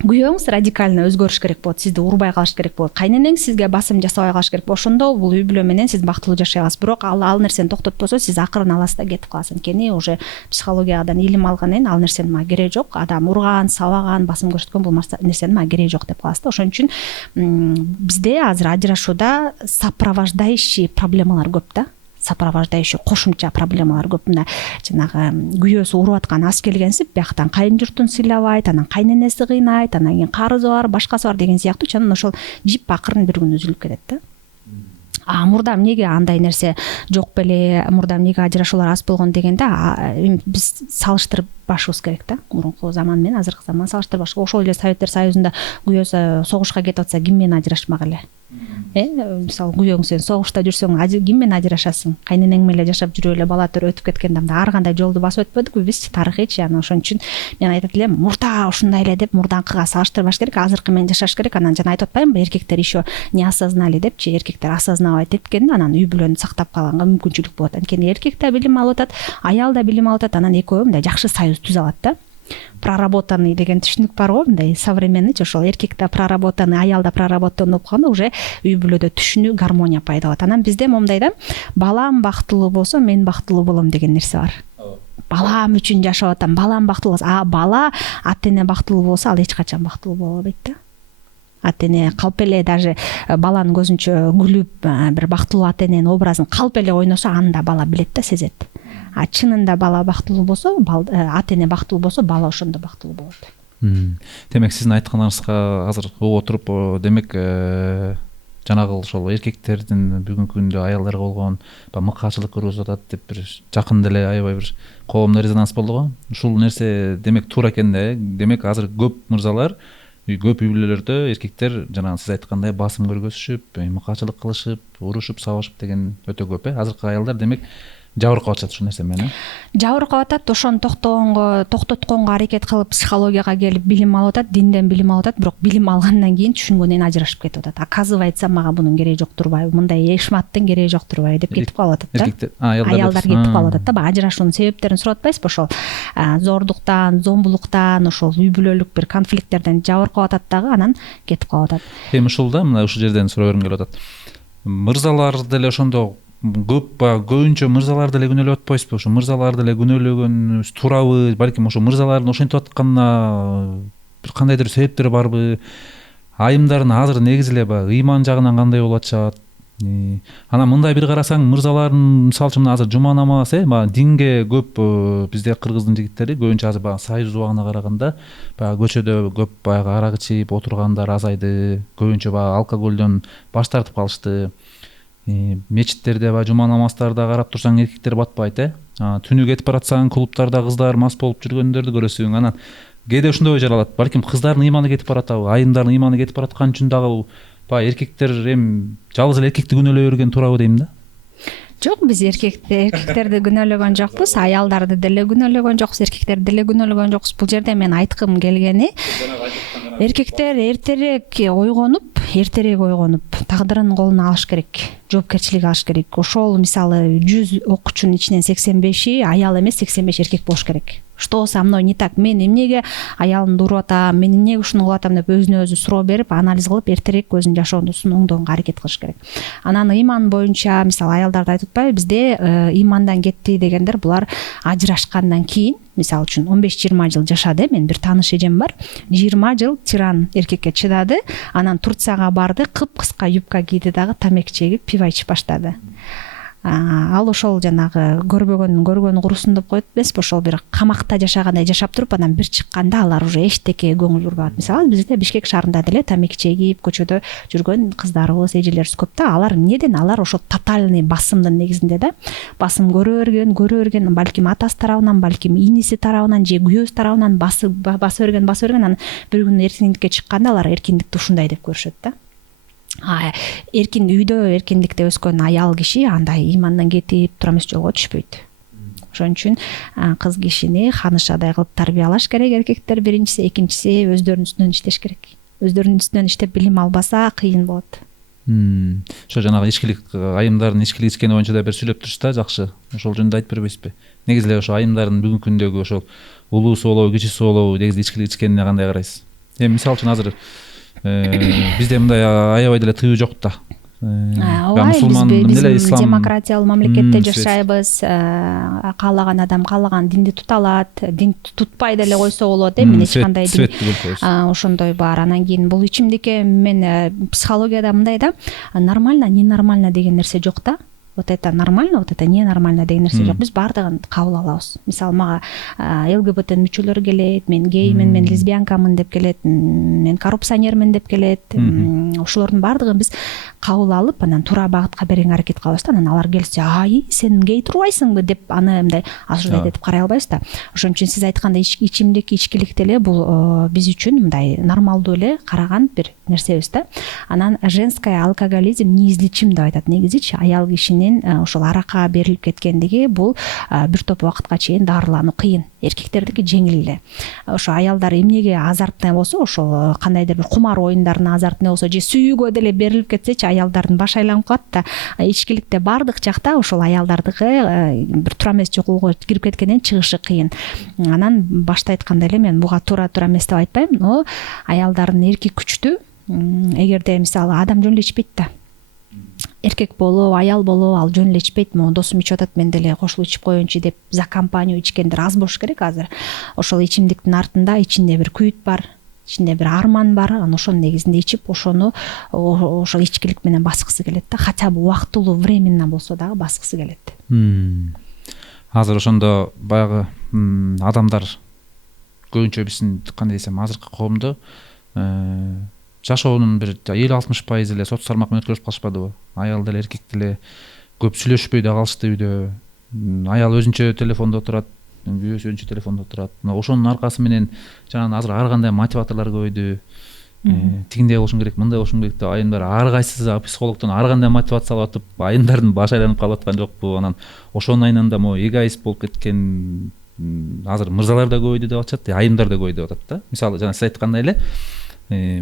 күйөөңүз радикально өзгөрүш керек болот, сизди урбай калыш керек болот, кайненеңиз сизге басым жасабай калыш керек болот. Ошондо бул үй бүлө менен сиз бактылуу жашай аласыз. Бирок ал нерсени токтотпосо, сиз акырын аласыз да кетип каласыз. Анткени уже психологиядан илим алгандан кийин ал нерсенин мага кереги жок, адам урган, сабаган, басым көрсөткөн бул нерсенин мага кереги жок деп каласыз да. Ошон үчүн бизде азыр ажырашууда сопровождающий проблемалар көп да. Сопровождающий кошумча проблемалар көп. Мына жанагы күйөөсү уруп аткан аз келгенсип, бияктан кайын журтун сыйлабайт, анан кайненеси кыйнайт, анан кийин карызы бар, башкасы бар деген сыяктуу. Анан ошол жип акырын бир күнү үзүлүп кетет да. Мурда эмнеге андай нерсе жок беле, мурда эмнеге ажырашуулар аз болгон дегенде биз салыштырбашыбыз керек да. Мурунку заман менен азыркы заман салыштырбаш. Ошол эле Советтер Союзунда күйөөсү согушка кетип атса ким менен ажырашмак эле? Мисалы күйөөң сен согушта жүрсөң ким менен ажырашасың? Кайненең менен жашап жүрүп эле бала төрө өтүп кеткенде ар кандай жолду басып өтпөдүкпү биз тарыхыйчы. Анан ошон үчүн мен айтат элем, мурда ушундай эле деп мурданкыга салыштырбаш керек, азыркы менен жашаш керек. Анан жана айтып атпаймынбы, эркектер еще не осознали депчи, эркектер осознавать эткенде анан үй бүлөнү сактап калганга мүмкүнчүлүк болот. Анткени эркек да билим алып атат, аял да билим алып атат, анан экөө мындай жакшы союз түзө алат да. Проработанный деген түшүнүк бар го, мындай современныйча, ошол эркек да проработанный, аял да проработанный болуп калганда уже үй бүлөдө түшүнүү, гармония пайда болот. Анан бизде момундай да, балам бактылуу болсо мен бактылуу болом деген нерсе бар. Балам үчүн жашап атам, балам бактылуу болсо, бала ата эне бактылуу болсо ал эч качан бактылуу боло албайт да. Ата эне калп эле даже баланын көзүнчө күлүп бир бактылуу ата эненин образын калп эле ойносо, анда бала билет да, сезет. Чынында бала бактылуу болсо, ата эне бактылуу болсо, бала ошондо бактылуу болот. Демек сиздин айтканыңызга азыр угуп отуруп, демек жанагы ошол эркектердин бүгүнкү күндө аялдарга болгон мыкаачылык көргөзүп атат деп бир жакында эле аябай бир коомдо резонанс болду го. Ушул нерсе демек туура экен да. Демек азыр көп мырзалар, көп үй бүлөлөрдө эркектер жанагы сиз айткандай басым көргөзүшүп, мыкаачылык кылышып, урушуп, сабашып деген өтө көп. Азыркы аялдар демек жабыркап атышат ушул нерсе менен. Жабыркап атат, ошону токтотконго аракет кылып психологияга келип билим алып атат, динден билим алып атат, бирок билим алгандан кийин түшүнгөндөн ажырашып кетип атат. Оказывается, мага мунун кереги жок турбайбы, мындай эшматтын кереги жок турбайбы деп кетип калып атат да. Эркектер, аялдар кетип калып атат да. Баягы ажырашуунун себептерин сурап атпайсызбы? Ошол зордуктан, зомбулуктан, ошол үй бүлөлүк бир конфликттерден жабыркап атат дагы, анан кетип калып атат. Эми ушул да, мына ушул жерден суроо бергим келип атат. Мырзалар деле ошондо көбүнчө мырзалар деле күнөөлөп атпайсызбы? Ошо мырзалар деле күнөөлөгөнүбүз туурабы? Балким ошо мырзалардын ошентип атканына бир кандайдыр себептер барбы? Айымдардын азыр негизи эле баягы ыйман жагынан кандай болуп атышат? Анан мындай бир карасаң, мырзалардын мисалы үчүн азыр жума намаз, баягы динге көп бизде кыргыздын жигиттери көбүнчө азыр баягы сайыз убагына караганда баягы көчөдө көп баягы арак ичип отургандар азайды. Көбүнчө баягы алкоголдон баш тартып калышты. Мечиттерде баягы жума намаздарда карап турсаң эркектер батпайт, түнү кетип баратсаң клубтарда кыздар мас болуп жүргөндөрдү көрөсүң. Анан кээде ушундай ой жаралат. Балким кыздардын ыйманы кетип баратабы, айымдардын ыйманы кетип бараткан үчүн дагы баягы эркектер эми жалгыз эле эркекти күнөөлөй берген туурабы дейм да. Жок, биз эркектерди күнөөлөгөн жокпуз, аялдарды деле күнөөлөгөн жокпуз, эркектерди деле күнөөлөгөн жокпуз. Бул жерде мен айткым келгени, эркектер эртерээк ойгонуп, тагдырын колуна алыш керек, жоопкерчилик алыш керек. Ошол мисалы 100 окуучунун ичинен 85 аял эмес, 85 эркек болуш керек. Что со мной не так? Мен эмнеге аялымды уруп атам, мен эмнеге ушуну кылып атам деп өзүнө өзү суроо берип, анализ кылып, эртерээк өзүнүн жашоосун оңдоого аракет кылыш керек. Анан ыйман боюнча, мисалы аялдарды айтып атпайбы, бизде ыймандан кетти дегендер булар ажырашкандан кийин, мисалы үчүн 15-20 жыл жашады. Мен бир тааныш эжем бар, 20 жыл тиран эркекке чыдады, анан Турцияга барды, кыпкыска юбка кийди дагы тамеки чегип, пиво ичип баштады. Ал ошол жанагы көргөнү курусун деп коет эмеспи? Ошол бир камакта жашагандай жашап туруп, анан бир чыкканда алар уже эчтеке көңүл бурбагат. Мисалы бизде Бишкек шаарында деле тамеки чегип, көчөдө жүргөн кыздарыбыз, эжелерибиз көп да. Алар эмнеден? Алар ошол тотальный басымдын негизинде да. Басым көрө берген, балким атасы тарабынан, балким иниси тарабынан же күйөөсү тарабынан баса берген, анан бир күнү эркиндикке чыкканда алар эркиндикти ушундай деп көрүшөт да. Эркин үйдө эркиндикте өскөн аял киши андай ыймандан кетип туура эмес жолго түшпөйт. Ошон үчүн кыз кишини ханышадай кылып тарбиялаш керек эркектер биринчиси, экинчиси өздөрүнүн үстүнөн иштеш керек. Өздөрүнүн үстүнөн иштеп билим албаса кыйын болот. Ошо жанагы ичкилик, айымдардын ичкилик ичкени боюнча да бир сүйлөп туруш да, жакшы. Ошол жөнүндө айтып бербейсизби? Негизи эле ошо айымдардын бүгүнкү күндөгү ошол улуусу болобу, кичиси болобу, негизи ичкилик ичкенине кандай карайсыз? Эми мисалы үчүн азыр бизде мындай аябай деле тыюу жок да. Биз демократиялуу мамлекетте жашайбыз. Каалаган адам каалаган динди тута алат, дин тутпай деле койсо болот. Мен эч кандай ошондой бар. Анан кийин бул ичимдикке мен психологияда мындай да, нормально, ненормально деген нерсе жок да. Вот это нормально, вот это ненормально деген нерсе жок. Биз баардыгын кабыл алабыз. Мисалы мага ЛГБТ мүчөлөр келет, мен геймин, мен лесбиянкамын деп келет, мен коррупционермин деп келет. Ошолордун баардыгын биз кабыл алып, анан туура багытка берген аракет кылабыз да. Анан алар келсе, сен гей турбайсыңбы деп аны мындай ажырдайт этип карай албайбыз да. Ошон үчүн сиз айткандай ичимдик, ичкилик деле бул биз үчүн мындай нормалдуу эле караган бир нерсебиз да. Анан женская алкоголизм неизлечим деп айтат. Негизичи аял кишинин ошол аракка берилип кеткендиги бул бир топ убакытка чейин дарылануу кыйын. Эркектердики жеңил эле. Ошо аялдар эмнеге азартный болсо, ошол кандайдыр бир кумар оюндарына азартный болсо же сүйүүгө деле берилип кетсечи, аялдардын башы айланып калат да. Ичкиликте бардык жакта ошол аялдардыгы бир туура эмес жолго кирип кеткенден чыгышы кыйын. Анан башта айткандай эле мен буга туура эмес деп айтпайм, но аялдардын эрки күчтүү. Эгерде мисалы адам жөн эле ичпейт да. Эркек болуп, аял болуп, ал жөн эле ичпейт. Могу досум ичип атат, мен деле кошулуп ичип коеюнчу деп за компанию ичкендер аз болуш керек азыр. Ошол ичимдиктин артында ичинде бир күйүт бар, ичинде бир арман бар. Анан ошонун негизинде ичип, ошону ошол ичкилик менен баскысы келет да. Хотя бы убактылуу, временно болсо дагы баскысы келет. Азыр ошондо баягы адамдар көбүнчө биздин кандай десем, азыркы коомдо жашоонун бир 50-60% эле соц тармак менен өткөрүп калышпадыбы? Аял деле эркек деле көп сүйлөшпөй да калышты үйдө. Аял өзүнчө телефондо турат, күйөөсү өзүнчө телефондо турат. Ошонун аркасы менен жана азыр ар кандай мотиваторлор көбөйдү. тигиндей болушум керек, мындай болушум керек деп айымдар ар кайсысы психологдон ар кандай мотивация алып атып, айымдардын башы айланып калып аткан жокпу? Анан ошонун айынан да могу эгоист болуп кеткен азыр мырзалар да көбөйдү деп атышат, айымдар да көбөйдү деп атат да. Мисалы жана сиз айткандай эле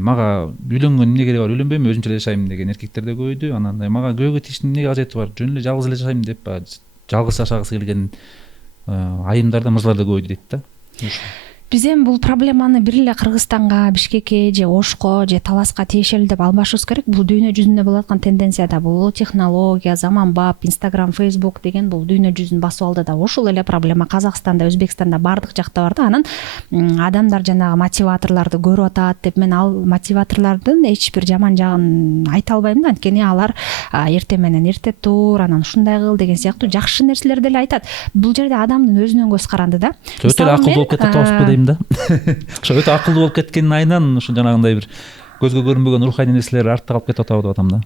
мага үйлөнгөн эмне кереги бар, үйлөнбөйм, өзүмчө эле жашайм деген эркектер да көбөйдү. Анан мага күйөөгө тийиштин эмне кажети бар, жөн эле жалгыз эле жашайм деп жалгыз жашагысы келген айымдар да мырзалар да көбөйдү дейт да. Биз эми бул проблеманы бир эле Кыргызстанга, Бишкекке же Ошко же Таласка тиешелүү деп албашыбыз керек. Бул дүйнө жүзүндө болуп аткан тенденция да. Бул технология, заманбап, Instagram, Facebook деген бул дүйнө жүзүн басып алды да. Ошол эле проблема Казакстанда, Өзбекстанда бардык жакта бар да. Анан адамдар жанагы мотиваторлорду көрүп атат деп мен ал мотиваторлордун эч бир жаман жагын айта албайм да. Анткени алар эртең менен эрте тур, анан ушундай кыл деген сыяктуу жакшы нерселерди эле айтат. Бул жерде адамдын өзүнөн көз каранды да. Өтө эле акылдуу болуп кетип атабызбы да. Ошо өтө акылдуу болуп кеткенин айынан ушу жанагындай бир көзгө көрүнбөгөн руханий нерселер артта калып кетип атабы деп атам да.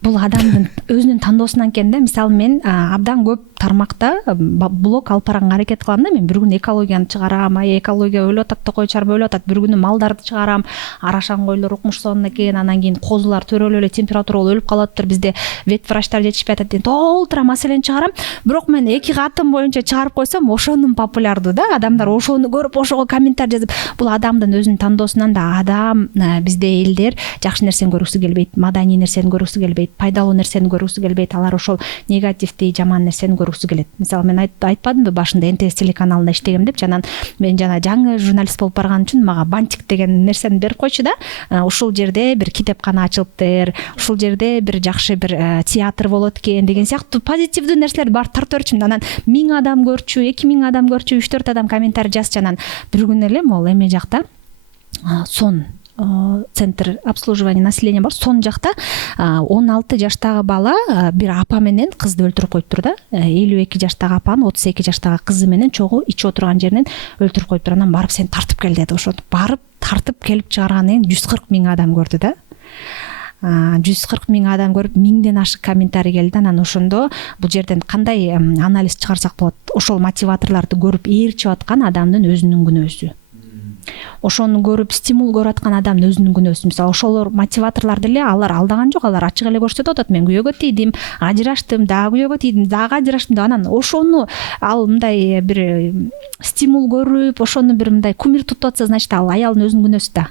Бул адамдын өзүнүн тандоосунан экен да. Мисалы мен абдан көп тармакта блог алып барганга аракет кылам да. Мен бир күн экологияны чыгарам, экология өлүп атат, токой чарба өлүп атат. Бир күнү малдарды чыгарам, арашан койлор укмуш сонун экен, анан кийин козулар төрөлүп эле температура болуп өлүп калыптыр, бизде ветврачтар жетишпей атат деген толтура маселени чыгарам. Бирок мен 2 катын боюнча чыгарып койсом, ошонун популярдуу да. Адамдар ошону көрүп, ошого комментарий жазып, бул адамдын өзүнүн тандоосунан да. Адам бизде элдер жакшы нерсени көргүсү келбейт, маданий нерсени көргүсү келбейт, пайдалуу нерсени көргүсү келбейт. Алар ошол негативдүү, жаман нерсени көргүсү келет. Мисалы мен айтпадымбы башында НТС телеканалында иштегем деп, анан мен жана жаңы журналист болуп барган үчүн мага бантик деген нерсени берип койчу да. Ушул жерде бир китепкана ачылыптыр, ушул жерде бир жакшы бир театр болот экен деген сыяктуу позитивдүү нерселерди бар тартып берчүмүн. Анан 1000 адам көрчү, 2000 адам көрчү, 3-4 адам комментарий жазчу. Анан бир күн эле могул эме жакта сон центр обслуживания населения бар, сон жакта 16 жаштагы бала бир апа менен кызды өлтүрүп коюптур да. 52 жаштагы апаны 32 жаштагы кызы менен чогуу ичип отурган жеринен өлтүрүп коюптур. Анан барып сен тартып кел деди. Ошо барып тартып келип чыгаргандан кийин 140 000 адам көрдү да. 140 000 адам көрүп, 1000ден ашык комментарий келди. Анан ошондо бул жерден кандай анализ чыгарсак болот? Ошол мотиваторлорду көрүп ээрчип аткан адамдын өзүнүн күнөөсү. Ошону көрүп стимул көрүп аткан адамдын өзүнүн күнөөсү. Мисалы ошолор мотиваторлор деле алар алдаган жок, алар ачык эле көрсөтүп атат. Мен күйөөгө тийдим, ажыраштым, дагы күйөөгө тийдим, дагы ажыраштым деп. Анан ошону ал мындай бир стимул көрүп, ошону бир мындай кумир тутуп атса, значит ал аялдын өзүнүн күнөөсү да.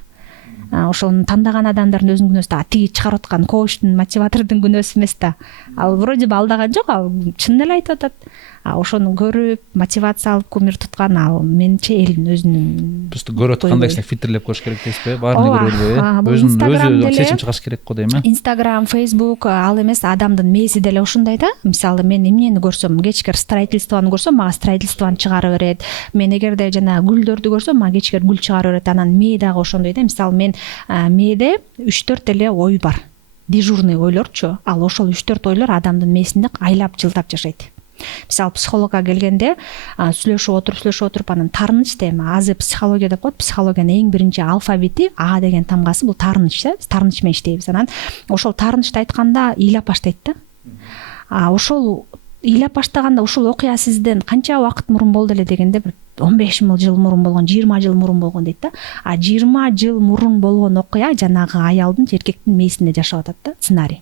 Ошону тандаган адамдардын өзүнүн күнөөсү да. Тиги чыгарып аткан коучтун, мотиватордун күнөөсү эмес да. Ал вроде бы алдаган жок, ал чын эле айтып атат. Ошону көрүп, мотивация алып кумир туткан ал менче элдин өзүнүн. Просто көрүп аткандай кичине фильтрлеп коюш керек дейсизби? Баарын көрбөйбү? Өзү чечим чыгарыш керек го дейм. Instagram, Facebook ал эмес, адамдын мээси деле ушундай да. Мисалы мен эмнени көрсөм, кечкер строительствону көрсөм, мага строительствону чыгарып берет. Мен эгерде жана гүлдөрдү көрсөм, мага кечкер гүл чыгарып берет. Анан мээ дагы ошондой да. Мисалы мен мээде 3-4 эле ой бар. Дежурный ойлорчу. Ал ошол 3-4 ойлор адамдын мээсинде айлап жылдап жашайт. Мисалы психологко келгенде сүйлөшүп отуруп анан таарыныч дейм. Азы психология деп коет. Психологиянын эң биринчи алфавити А деген тамгасы бул таарыныч да. Таарыныч менен иштейбиз. Анан ошол таарынычты айтканда ыйлап баштайт да. Ошол ыйлап баштаганда ушул окуя сизден канча убакыт мурун болду эле дегенде бир 15 жыл мурун болгон, 20 жыл мурун болгон дейт да. 20 жыл мурун болгон окуя жанагы аялдын, эркектин мээсинде жашап атат да, сценарий.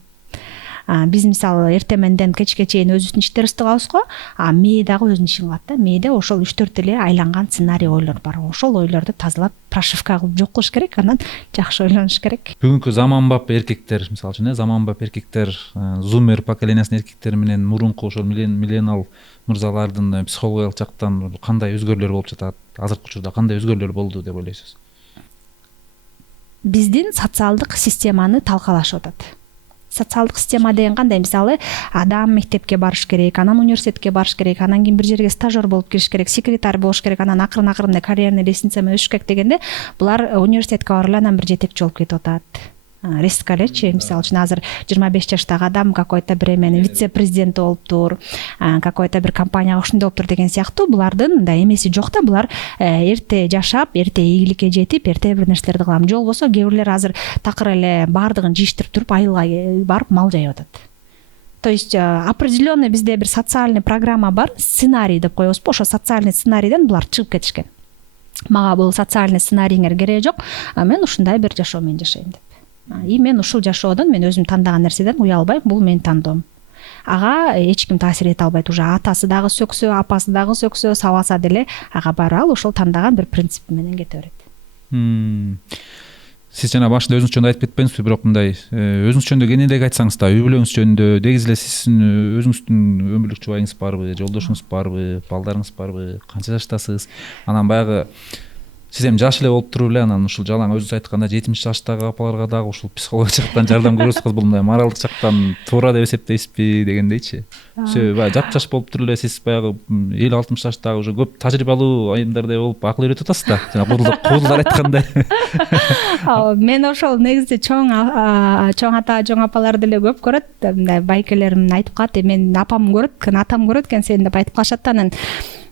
Биз мисалы эртең менден кечке чейин өзүбүздүн иштерибизди кылабыз го, мээ дагы өзүнүн ишин кылат да. Мээде ошол 3-4 эле айланган сценарий ойлор бар. Ошол ойлорду тазалап, прошивка кылып жок кылыш керек, анан жакшы ойлонуш керек. Бүгүнкү заманбап эркектер, мисалы үчүн, заманбап эркектер, зумер поколениясынын эркектери менен мурунку ошол миллениал мырзалардын психологиялык жактан кандай өзгөрүүлөр болуп жатат? Азыркы учурда кандай өзгөрүүлөр болду деп ойлойсуз? Биздин социалдык системаны талкалашып атат. Социалдык система деген кандай? Мисалы, адам мектепке барыш керек, анан университетке барыш керек, анан кийин бир жерге стажер болуп кириш керек, секретарь болуш керек, анан акырын карьерный лестница менен өсүш керек дегенде, булар университетке барып эле анан бир жетекчи болуп кетип атат. Резко элечи, мисалы үчүн азыр 25 жаштагы адам какой-то бир эменин вице-президенти болуптур, какой-то бир компанияга ушундай болуптур деген сыяктуу булардын мындай эмеси жок да. Булар эрте жашап, эрте ийгиликке жетип, эрте бир нерселерди кылам. Же болбосо кээ бирлер азыр такыр эле баардыгын жыйыштырып туруп айылга барып мал жайып атат. То есть определенный бизде бир социальный программа бар, сценарий деп коебузбу, ошо социальный сценарийден булар чыгып кетишкен. мага бул социальный сценариңер кереги жок, мен ушундай бир жашоо менен жашайм деп. И мен ушул жашоодон мен өзүм тандаган нерседен уялбайм, бул менин тандоом. Ага эч ким таасир эте албайт. Уже атасы дагы сөксө, апасы дагы сөксө, сабаса деле ага баары ал ошол тандаган бир принцип менен кете берет. Сиз жана башында өзүңүз жөнүндө айтып кетпедиңизби, бирок мындай өзүңүз жөнүндө кененирээк айтсаңыз да, үй бүлөңүз жөнүндө негизи эле сиздин өзүңүздүн өмүрлүк жубайыңыз барбы, жолдошуңуз барбы, балдарыңыз барбы, канча жаштасыз? Анан баягы сиз эми жаш эле болуп туруп эле анан ушул жалаң өзүңүз айткандай 70 жаштагы апаларга дагы ушул психологик жактан жардам көрсөтсөңүз бул мындай моралдык жактан туура деп эсептейсизби дегендейчи. Баягы жап-жаш болуп туруп эле сиз баягы 50-60 жаштагы уже көп тажрыйбалуу айымдардай болуп акыл үйрөтүп атасыз да. Жана куудулдар айткандай. Мен ошол негизи чоң ата, чоң апалар деле көп көрөт. Мындай байкелерим айтып калат, менин апам көрөт экен, атам көрөт экен сени деп айтып калышат. Анан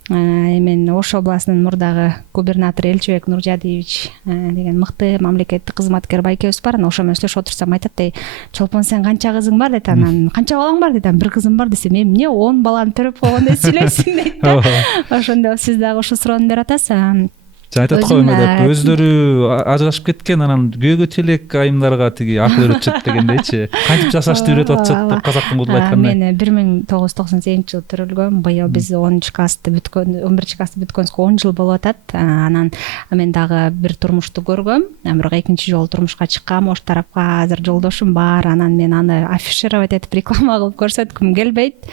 мен Ош областынын мурдагы губернатору Элчебек Нуржадиевич деген мыкты мамлекеттик кызматкер байкебиз бар. Анан ошо менен сүйлөшүп отурсам айтат, Чолпон сен канча кызың бар дейт. Анан канча балаң бар дейт. Анан бир кызым бар десем, эмне 10 баланы төрөп койгондой сүйлөйсүң дейт да. Ошондо сиз дагы ушул суроону берип атасыз. Айтат го эме деп өздөрү ажырашып кеткен, анан күйөөгө челек айымдарга тиги акыл үйрөтүшөт дегендейчи. Кантип жашашты үйрөтүп атышат деп казактын куудул айткандай. Мен 1998-жылы төрөлгөм. Быйыл биз 11 классты бүткөнүбүзгө 10 жыл болуп атат. Анан мен дагы бир турмушту көргөм. Бирок экинчи жолу турмушка чыккам. Ош тарапка азыр жолдошум бар. Анан мен аны афишировать этип реклама кылып көрсөткүм келбейт.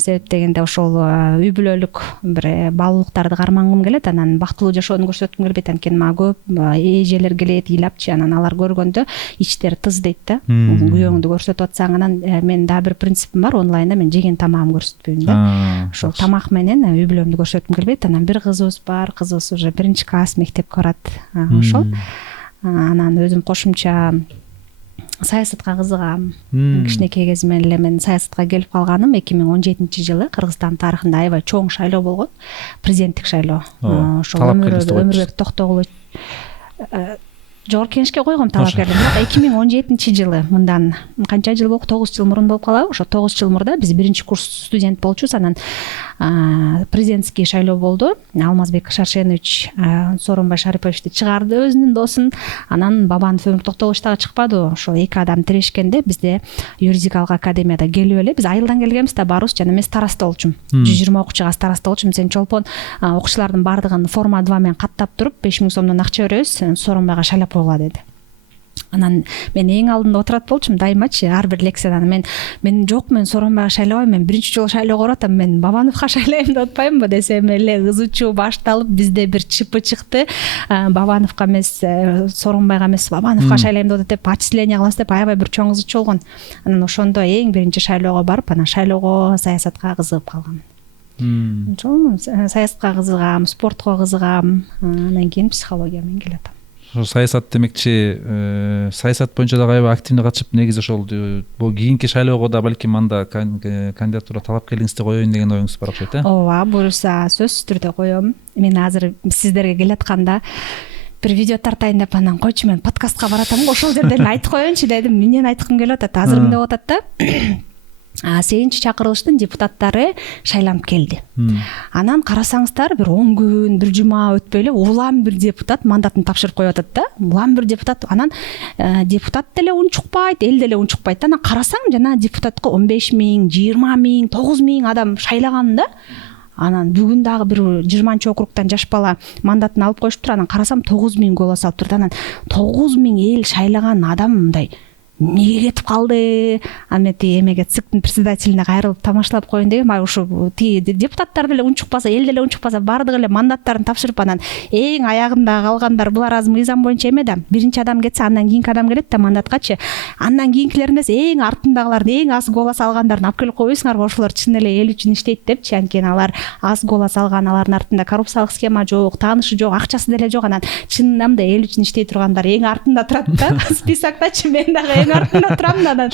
Себеп дегенде ошол үй бүлөлүк бир баалуулуктарды кармангым келет. Анан бактылуу жашоо көрсөткүм келбейт. Анткени мага көп эжелер келет ыйлапчы, анан алар көргөндө ичтери тыз дейт да. Күйөөңдү көрсөтүп атсаң, анан мен дагы бир принципим бар, онлайнда мен жеген тамагымды көрсөтпөйм да. Ошол тамак менен үй бүлөмдү көрсөткүм келбейт. Анан бир кызыбыз бар, кызыбыз уже 1-класс мектепке барат. Ошол. Анан өзүм кошумча саясатка кызыгам. Кичинекей кезимден эле мен саясатка келип калганым 2017-жылы Кыргызстан тарыхында аябай чоң шайлоо болгон. Президенттик шайлоо. Ошол Өмүрбек Токтогул Жогорку Кеңешке койгом талапкерлик. 2017-жылы, мындан канча жыл болуп, 9 жыл мурун болуп калабы? Ошо 9 жыл мурда биз 1-курс студент болчубуз. Анан президентский шайлоо болду. Алмазбек Шаршенович Сооронбай Шариповичти чыгарды, өзүнүн досун. Анан Бабанов Өмүрбек Токтогулович дагы чыкпады. Ошо эки адам тирешкенде бизде юридикалык академияда келип эле, биз айылдан келгенбиз да барыбыз. Жана мен староста болчумун. 120 окуучуга староста болчумун. Сен Чолпон окуучулардын бардыгын форма 2 менен каттап туруп 5000 сомдон акча беребиз, Сооронбайга шайлап койгула деди. Анан мен эң алдында отурат болчумун дайымачы, ар бир лекциядан мен жок, мен Сооронбайга шайлабайм, мен биринчи жолу шайлоого барып атам, мен Бабановго шайлайм деп атпаймынбы десем эле ызычуу башталып, бизде бир чыпы чыкты. Бабановго эмес, Сооронбайга эмес, Бабановго шайлайм деп отчисление кылабыз деп аябай бир чоң ызычуу болгон. Анан ошондо эң биринчи шайлоого барып, анан шайлоого, саясатка кызыгып калгам. Ошол саясатка кызыгам, спортко кызыгам, анан кийин психология менен келатам. Саясат демекчи, саясат боюнча дагы аябай активдүү катышып, негизи ошол бул кийинки шайлоого да балким анда кандидатура талапкерлигиңизди коеюн деген оюңуз бар окшойт, Ооба, буюрса сөзсүз түрдө коем. Мен азыр сиздерге келатканда бир видео тартайын деп анан койчу, мен подкастка баратам го, ошол жерден айтып коеюнчу дедим. Эмнени айткым келип атат? Азыр эмне болуп атат да? Сегинчи чакырылыштын депутаттары шайланып келди. Анан карасаңыздар, бир 10 күн, бир жума өтпөй эле улам бир депутат мандатын тапшырып коюп атат да. Улам бир депутат. Анан депутат деле унчукпайт, эл деле унчукпайт. Анан карасаң, жана депутатка 15 000, 20 000, 9 000 адам шайлаган да. Анан бүгүн дагы бир 20-чы округтан жаш бала мандатын алып коюшуптур. Анан карасам 9 000 голос алып турду. Анан 9 000 эл шайлаган адам мындай эмнеге кетип калды? Аны эмеге ЦИКтин председателине кайрылып тамашалап коеюн дегем. Ушу депутаттар деле унчукпаса, эл деле унчукпаса, бардыгы эле мандаттарын тапшырып, анан эң аягында калгандар, булар азыр мыйзам боюнча эме да, биринчи адам кетсе, андан кийинки адам келет да мандаткачы. Андан кийинкилерин эс эң артындагыларды, эң аз голос алгандарын алып келип койбойсуңарбы? Ошолор чын эле эл үчүн иштейт депчи. Анткени алар аз голос алган, алардын артында коррупциялык схема жок, таанышы жок, акчасы деле жок. Анан чынында да эл үчүн иштей тургандар эң артында турат да. Списоктачы мен дагы эң артында турам. Анан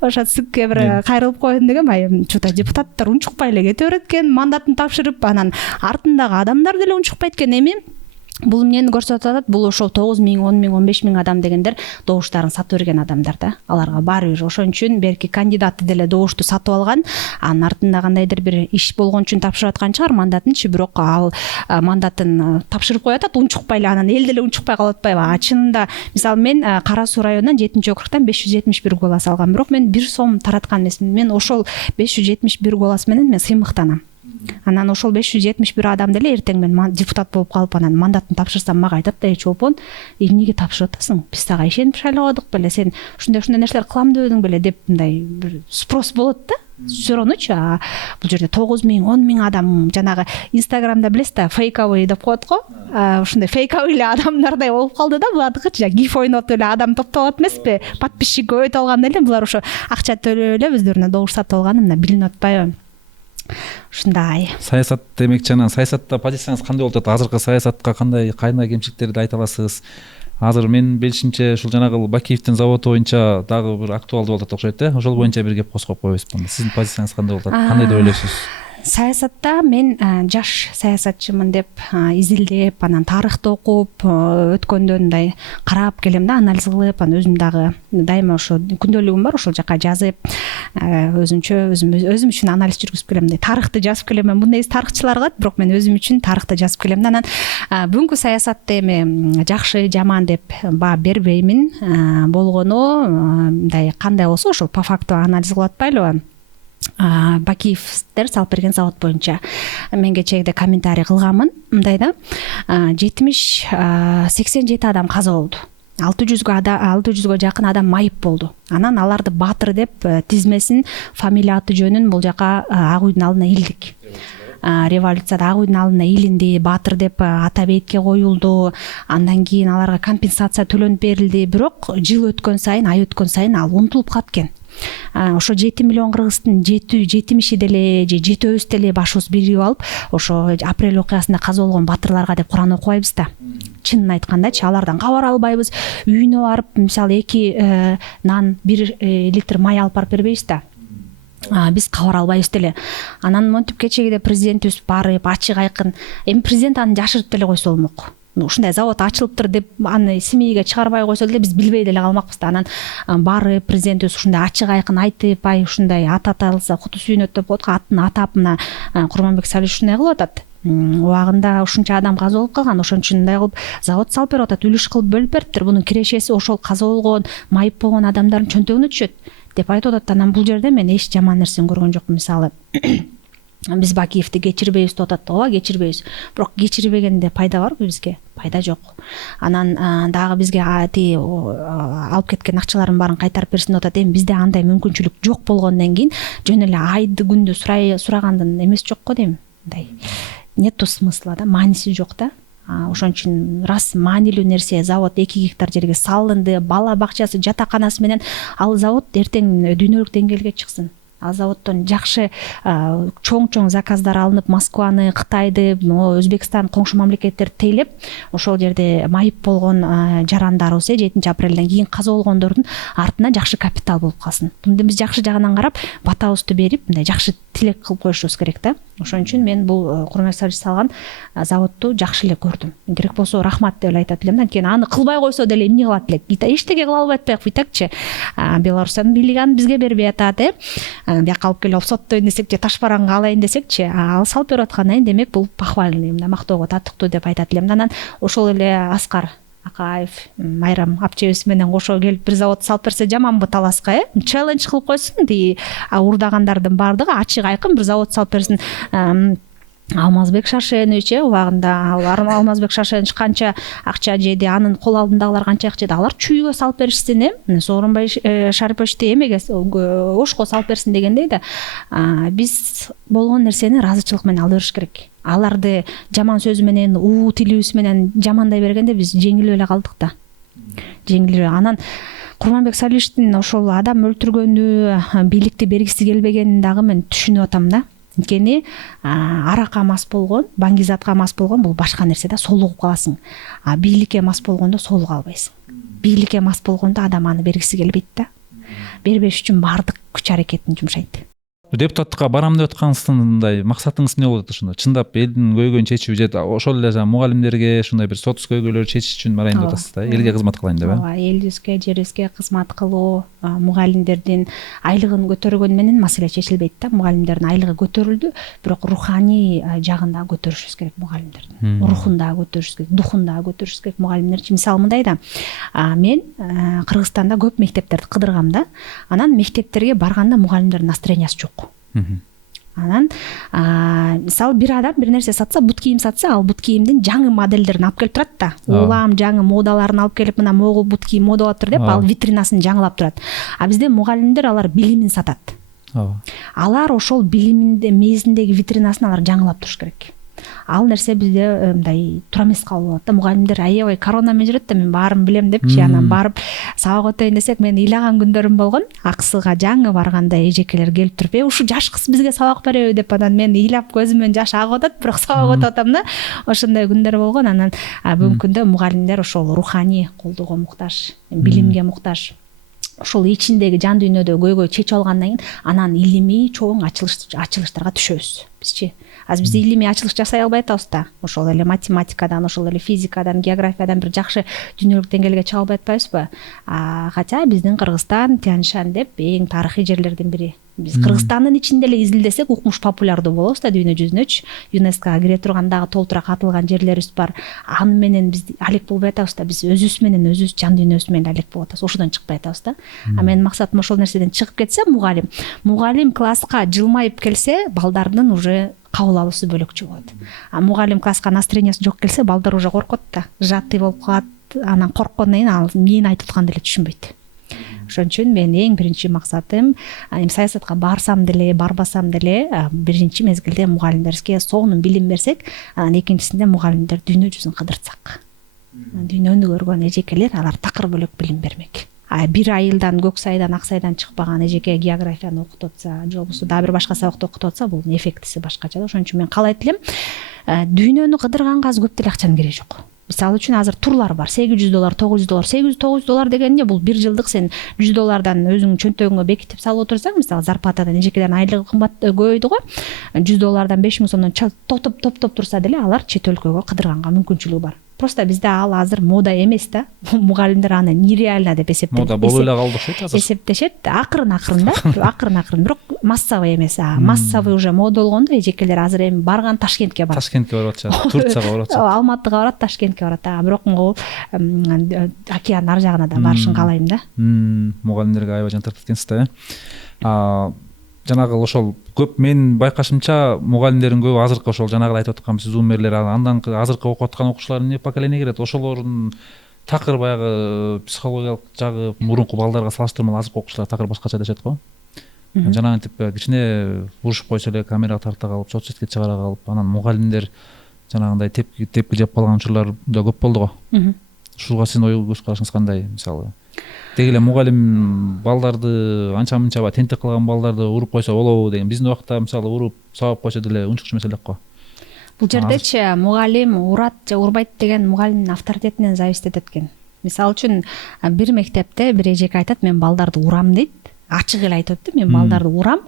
ошо ЦИКке бир кайрылып коеюн дегем. Чута депутаттар унчукпай эле кете берет экен, мандатын тапшырып, анан артындагы адамдар деле унчукпайт экен. Эми Бул эмнени көрсөтүп атат? Бул ошол 9 миң, 10 миң, 15 миң адам дегендер добуштарын сатып берген адамдар да. Аларга баары бир ошон үчүн берки кандидаты деле добушту сатып алган. Анын артында кандайдыр бир иш болгон үчүн тапшырып аткан чыгар мандатынчы, бирок ал мандатын тапшырып коюп атат, унчукпай эле, анан эл деле унчукпай калып атпайбы? Чынында мисалы мен Кара Суу районунан 7-округтан 571 голос алгам, бирок мен 1 сом тараткан эмесмин. Мен ошол 571 голос менен мен сыймыктанам. Анан ошол 571 адам деле эртең мен депутат болуп калып анан мандатын тапшырсам мага айтат да, чолпон, эмнеге тапшырып атасың? Биз сага ишенип шайлабадык беле, сен ушундай нерселер кылам дебедиң беле деп мындай бир спрос болот да. Суроонучу, бул жерде 9 миң, 10 миң адам, жанагы Инстаграмда билесиз да, фейковый деп коет го. Ушундай фейковый эле адамдардай болуп калды да, булардыкычы гиф ойнотуп эле адам топтоп атат эмеспи? Подписчик көбөйтүп алган эле, булар ошо акча төлөп эле өздөрүнө добуш сатып алганы мына билинип атпайбы? Ушундай. Саясат демекчи, анан саясатта позицияңыз кандай болуп атат? Азыркы саясатка кандай кемчиликтерди айта аласыз? Азыр менин билишимче ушул жанагы Бакиевдин заводу боюнча дагы бир актуалдуу болуп атат окшойт, Ошол боюнча бир кеп козгоп койбойсузбу? Сиздин позицияңыз кандай болуп атат? Кандай деп ойлойсуз? Саясатта мен жаш саясатчымын деп изилдеп, анан тарыхты окуп, өткөндөн мындай карап келем да, анализ кылып, анан өзүм дагы дайыма ошо күндөлүгүм бар, ошол жака жазып, өзүм үчүн анализ жүргүзүп келем, тарыхты жазып келем. Мындай тарыхчылар кылат, бирок мен өзүм үчүн тарыхты жазып келем. Анан бүгүнкү саясатты эми жакшы, жаман деп баа бербеймин. Болгону мындай кандай болсо ошол по факту анализ кылып атпайлыбы? Бакиевдер салып берген завод боюнча мен кечээде комментарий кылганмын, мындай да, 87 адам каза болду, 600гө жакын адам майып болду. Анан аларды баатыр деп тизмесин, фамилия, аты жөнүн бул жака Ак үйдүн алдына илдик. Революцияда Ак үйдүн алдына илинди, баатыр деп ата бейитке коюлду. Андан кийин аларга компенсация төлөнүп берилди, бирок жыл өткөн сайын, ай өткөн сайын ал унутулуп калат экен. Ошо 7 миллион кыргыздын 70-и деле же 7-өбүз деле башыбыз биригип алып, ошо апрель окуясында каза болгон батырларга деп Куран окубайбыз да. Чынын айткандачы, алардан кабар албайбыз. Үйүнө барып, мисалы 2 нан, 1 литр май алып барып бербейбиз да. Биз кабар албайбыз деле. Анан монтип кечээде президентибиз барып, ачык айкын, эми президент аны жашырып деле койсо болмок. Ушундай завод ачылыптыр деп аны СМИге чыгарбай койсо деле биз билбей деле калмакпыз да. Анан барып президентибиз ушундай ачык айкын айтып, ушундай ат аталса куту сүйүнөт деп коет го, атын атап мына Курманбек Салиш ушундай кылып атат. Убагында ушунча адам каза болуп калган, ошон үчүн мындай кылып завод салып берип атат, үлүш кылып бөлүп бериптир. Бунун кирешеси ошол каза болгон, майып болгон адамдардын чөнтөгүнө түшөт деп айтып атат. Анан бул жерде мен эч жаман нерсени көргөн жокмун. Мисалы биз Бакиевди кечирбейбиз деп атат, ооба кечирбейбиз. Бирок кечирбегенде пайда барбы бизге? Пайда жок. Анан дагы бизге алып кеткен акчалардын баарын кайтарып берсин деп атат. Эми бизде андай мүмкүнчүлүк жок болгондон кийин жөн эле айды күндү сурагандын эмеси жок го дейм. Мындай нету смысла да, мааниси жок да. Ошон үчүн рас маанилүү нерсе, завод 2 гектар жерге салынды, бала бакчасы, жатаканасы менен ал завод эртең дүйнөлүк деңгээлге чыксын. Ал заводдон жакшы чоң заказдар алынып, Москваны, Кытайды, Өзбекстан, коңшу мамлекеттерди тейлеп, ошол жерде майып болгон жарандарыбыз 7 апрелден кийин каза болгондордун артына жакшы капитал болуп калсын. Мындай биз жакшы жагынан карап, батабызды берип, мындай жакшы тилек кылып коюшубуз керек да. Ошон үчүн мен бул Курманбек Салиш салган заводду жакшы эле көрдүм. Керек болсо рахмат деп айтат элем да. Анткени аны кылбай койсо деле эмне кылат элек? Эчтеке кыла албай атпайбы битакчы. Беларустун бийлиги аны бизге бербей атат, бияка алып келип соттойн десек же ташбаранга алайын десекчи, ал салып берип аткандан кийин демек бул похвальный, мактоого татыктуу деп айтат элем. Анан ошол эле Аскар Акаев, Майрам апчебиз менен кошо келип бир завод салып берсе жаманбы таласка, челлендж кылып койсун, урдагандардын баардыгы ачык айкын бир завод салып берсин. Алмазбек Шаршенович убагында Алмазбек Шаршенович канча акча жеди, анын кол алдындагылар канча акча жеди, алар чүйгө салып беришсин, Сооронбай Шариповичти эмеге ошко салып берсин дегендей да. Биз болгон нерсени ыраазычылык менен ала бериш керек. Аларды жаман сөзү менен, тилибиз менен жамандай бергенде биз жеңилип эле калдык да. Жеңилип. Анан Курманбек Салиштин ошол адам өлтүргөнү, бийликти бергиси келбегенин дагы мен түшүнүп атам да. Анткени аракка мас болгон, баңгизатка мас болгон бул башка нерсе да, соолугуп каласың. Бийликке мас болгондо соолуга албайсың. Бийликке мас болгондо адам аны бергиси келбейт да. Бербеш үчүн баардык күч аракетин жумшайт. депутаттыкка барам деп аткансындай максатыңыз эмне болот ошондо? Чындап элдин көйгөйүн чечүү же ошол эле жаңы мугалимдерге ушундай бир сотус көйгөйлөрдү чечиш үчүн барайын деп атасыз да, элге кызмат кылайын деп, ооба, элибизге, жерибизге кызмат кылуу, мугалимдердин айлыгын көтөргөн менен маселе чечилбейт да. Мугалимдердин айлыгы көтөрүлдү, бирок руханий жагын дагы көтөрүшүбүз керек мугалимдердин. Рухун дагы көтөрүшүбүз керек, духун дагы көтөрүшүбүз керек мугалимдерчи. Мисалы мындай да, мен Кыргызстанда көп мектептерди кыдыргам да. Анан мектептерге барганда мугалимдердин настроениясы жок. Анан мисалы бир адам бир нерсе сатса, бут кийим сатса, ал бут кийимдин жаңы модельдерин алып келип турат да. Улам жаңы модаларын алып келип, мына могул бут кийим модалап тур деп, ал витринасын жаңылап турат. А бизде мугалимдер алар билимин сатат. Алар ошол билиминде мезиндеги витринасын алар жаңылап туруш керек. Ал нерсе бизде мындай туура эмес кабыл болот да. Мугалимдер аябай корона менен жүрөт да, мен баарын билем депчи, анан барып сабак өтөйүн десек, мен ыйлаган күндөрүм болгон. Аксыга жаңы барганда эжекелер келип туруп, ушу жаш кыз бизге сабак береби деп, анан мен ыйлап көзүмөн жаш агып атат, бирок сабак өтүп атам да. Ошондой күндөр болгон. Анан бүгүнкү күндө мугалимдер ошол руханий колдоого муктаж, билимге муктаж. Ошол ичиндеги жан дүйнөдө көйгөй чечип алгандан кийин анан илимий чоң ачылыштарга түшөбүз бизчи. Азыр бизде илимий ачылыш жасай албай атабыз да. Ошол эле математикадан, ошол эле физикадан, географиядан бир жакшы дүйнөлүк деңгээлге чыга албай атпайбызбы? Хотя биздин Кыргызстан Тянь-Шань деп эң тарыхый жерлердин бири. Биз Кыргызстандын ичинде эле изилдесек укмуш популярдуу болобуз да дүйнө жүзүнөчү. ЮНЕСКОга кире турган дагы толтура катылган жерлерибиз бар. Аны менен биз алек болбой атабыз да. Биз өзүбүз менен өзүбүз жан дүйнөбүз менен алек болуп атабыз. Ошодон чыкпай атабыз да. Менин максатым ошол нерседен чыгып кетсе, мугалим класска жылмайып келсе, балдардын уже кабыл алуусу бөлөкчө болот. Мугалим класска настроениясы жок келсе, балдар уже коркот да. Жаты болуп калат. Анан корккондон кийин ал эмнени айтып атканын деле түшүнбөйт. Ошон үчүн мен эң биринчи максатым, саясатка барсам деле, барбасам деле, биринчи мезгилде мугалимдерге сонун билим берсек, анан экинчисинде мугалимдер дүйнө жүзүн кыдыртсак. Дүйнөнү көргөн эжекелер, алар такыр бөлөк билим бермек. Бир айылдан, көк сайдан, ак сайдан чыкпаган эжеке географияны окутуп атса, же болбосо дагы бир башка сабакты окутуп атса, бул эффектиси башкача да. Ошон үчүн мен каалайт элем, дүйнөнү кыдырганга аз көп деле акчанын кереги жок. Мисалы үчүн азыр турлар бар. $800, $900. $800 деген эмне? Бул бир жылдык сен $100 өзүңүн чөнтөгүңө бекитип салып отурсаң, мисалы зарплатадан эжекелердин айлыгы кымбат көбөйдү го. $100 5000 сомдон топтоп турса деле алар чет өлкөгө кыдырганга мүмкүнчүлүгү бар. Просто бизде ал азыр мода эмес да. Мугалимдер аны нереально деп эсептейт. Мода болуп эле калды окшойт азыр. Эсептешет, акырын да, акырын, бирок массовый эмес. Массовый уже мода болгондо эжекелер азыр эми барган Ташкентке барат. Ташкентке барып атышат, Турцияга барып атышат. Алматыга барат, Ташкентке барат. Бирок могул океан ар жагына да барышын каалайм да. Мугалимдерге аябай жан тартат экенсиз да. Жанагы ошол көп мен байкашымча мугалимдердин көбү азыркы ошол жанагы айтып атканбыз зумерлер, андан азыркы окуп аткан окуучулар эмне поколение керет, ошолордун такыр баягы психологиялык жагы мурунку балдарга салыштырмалуу азыркы окуучулар такыр башкача дешет го. Жанагынтип кичине урушуп койсо эле камерага тарта калып, чот четке чыгара калып, анан мугалимдер жанагындай тепки жеп калган учурлар да көп болду го. Ушуга сиздин ой көз карашыңыз кандай? Мисалы деги эле мугалим балдарды анча мынча тентек кылган балдарды уруп койсо болобу деген. Биздин убакта мисалы уруп сабап койсо деле унчукчу маселе го. Бул жердечи мугалим урат же урбайт деген мугалимдин авторитетинен зависит этет экен. Мисалы үчүн бир мектепте бир эжеке айтат, мен балдарды урам дейт. Ачык эле айтып атты, мен балдарды урам.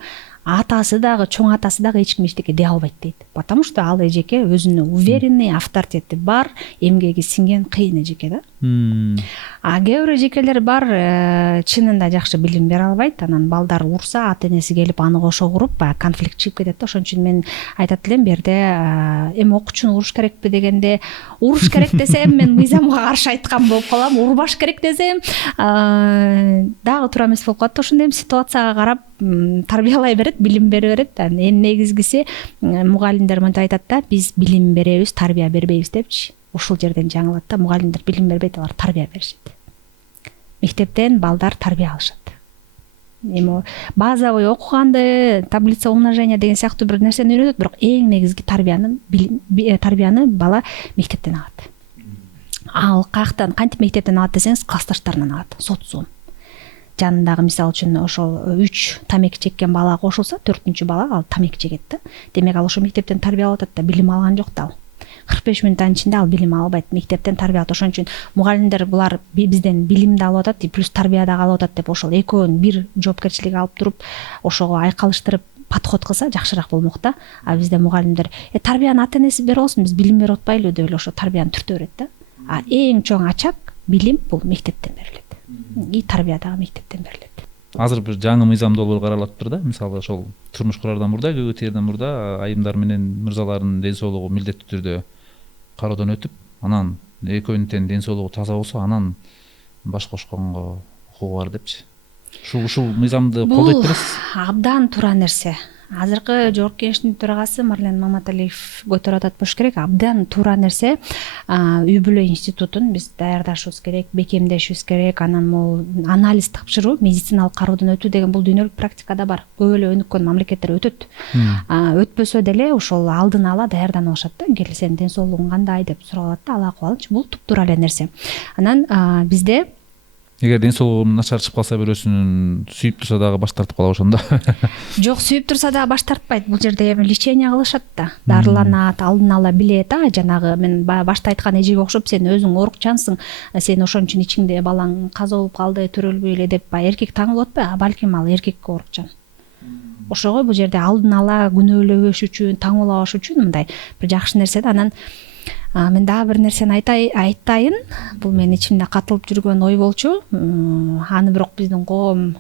Атасы дагы, чоң атасы дагы эч ким эчтеке дей албайт дейт. Потому что ал эжеке өзүнө уверенный, авторитети бар, эмгеги сиңген кыйын эжеке да. Кээ бир эжекелер бар, чынында жакшы билим бере албайт. Анан балдар урса, ата-энеси келип аны кошо уруп, конфликт чыгып кетет да. Ошон үчүн мен айтат элем, берде эми окуучуну уруш керекпи дегенде, уруш керек десем мен мыйзамга каршы айткан болуп калам. Урбаш керек десем, дагы туура эмес болуп калат. Ошондой ситуацияга карап тарбиялай берет, билим бере берет. Эң негизгиси мугалимдер мынтип айтат да, биз билим беребиз, тарбия бербейбиз депчи. Ошол жерден жаңылат да, мугалимдер билим бербейт, алар тарбия беришет. Мектептен балдар тарбия алышат. Эми базовый окуганды, таблица умножения деген сыяктуу бир нерсени үйрөнөт, бирок эң негизги тарбияны бала мектептен алат. Ал каяктан, кантип мектептен алат десеңиз, классташтарынан алат, социум. Жанындагы мисалы үчүн ошол 3 тамеки чеккен бала кошулса, 4-чү бала ал тамеки чегет да. Демек ал ошо мектептен тарбия алып атат да, билим алган жок да ал. 45 мүнөттүн ичинде ал билим албайт, мектептен тарбия алат. Ошон үчүн мугалимдер булар бизден билимди алып атат, плюс тарбия дагы алып атат деп ошол экөөнүн бир жоопкерчилиги алып туруп, ошого айкалыштырып подход кылса жакшыраак болмок да. А бизде мугалимдер тарбияны ата энеси берип алсын, биз билим берип атпайлыбы деп эле ошо тарбияны түртө берет да. А эң чоң ачак билим бул мектептен берилет. И тарбия дагы мектептен берилет. Азыр бир жаңы мыйзам долбоор каралаптыр да. Мисалы ошол турмуш курардан мурда, көбү терден мурда айымдар менен мырзалардын ден соолугу милдеттүү түрдө кароодон өтүп, анан экөөнүн тең ден соолугу таза болсо, анан баш кошконго укугу бар депчи. Ушул мыйзамды колдойт бересиз? Абдан туура нерсе. Азыркы Жогорку Кеңештин төрагасы Марлен Маматалиев көтөрүп атат болуш керек. Абдан туура нерсе. Үй бүлө институтун биз даярдашыбыз керек, бекемдешибиз керек. Анан могу анализ тапшыруу, медициналык кароодон өтүү деген бул дүйнөлүк практикада бар. Көп эле өнүккөн мамлекеттер өтөт. Өтпөсө деле ошол алдын ала даярданып алышат да. Кел сенин ден соолугуң кандай деп сурап алат да, ала кылалычы. Бул туптуура эле нерсе. Анан бизде Эгер ден соолугу начар чыгып калса, бирөөсүнүн сүйүп турса дагы баш тартып калабы ошондо? Жок, сүйүп турса дагы баш тартпайт. Бул жерде эми лечение кылышат да. Дарыланат, алдын ала билет, жанагы мен башта айткан эжеге окшоп сен өзүң оорукчансың, сен ошон үчүн ичиңде балаң каза болуп калды, төрөлбөй эле деп эркек таң болуп атпайбы? Балким ал эркек оорукчан. Ошого бул жерде алдын ала күнөөлөбөш үчүн, таң болбош үчүн мындай бир жакшы нерсе да. Анан мен дагы бир нерсени айтайын. Бул менин ичимде катылып жүргөн ой болчу. Аны бирок биздин коом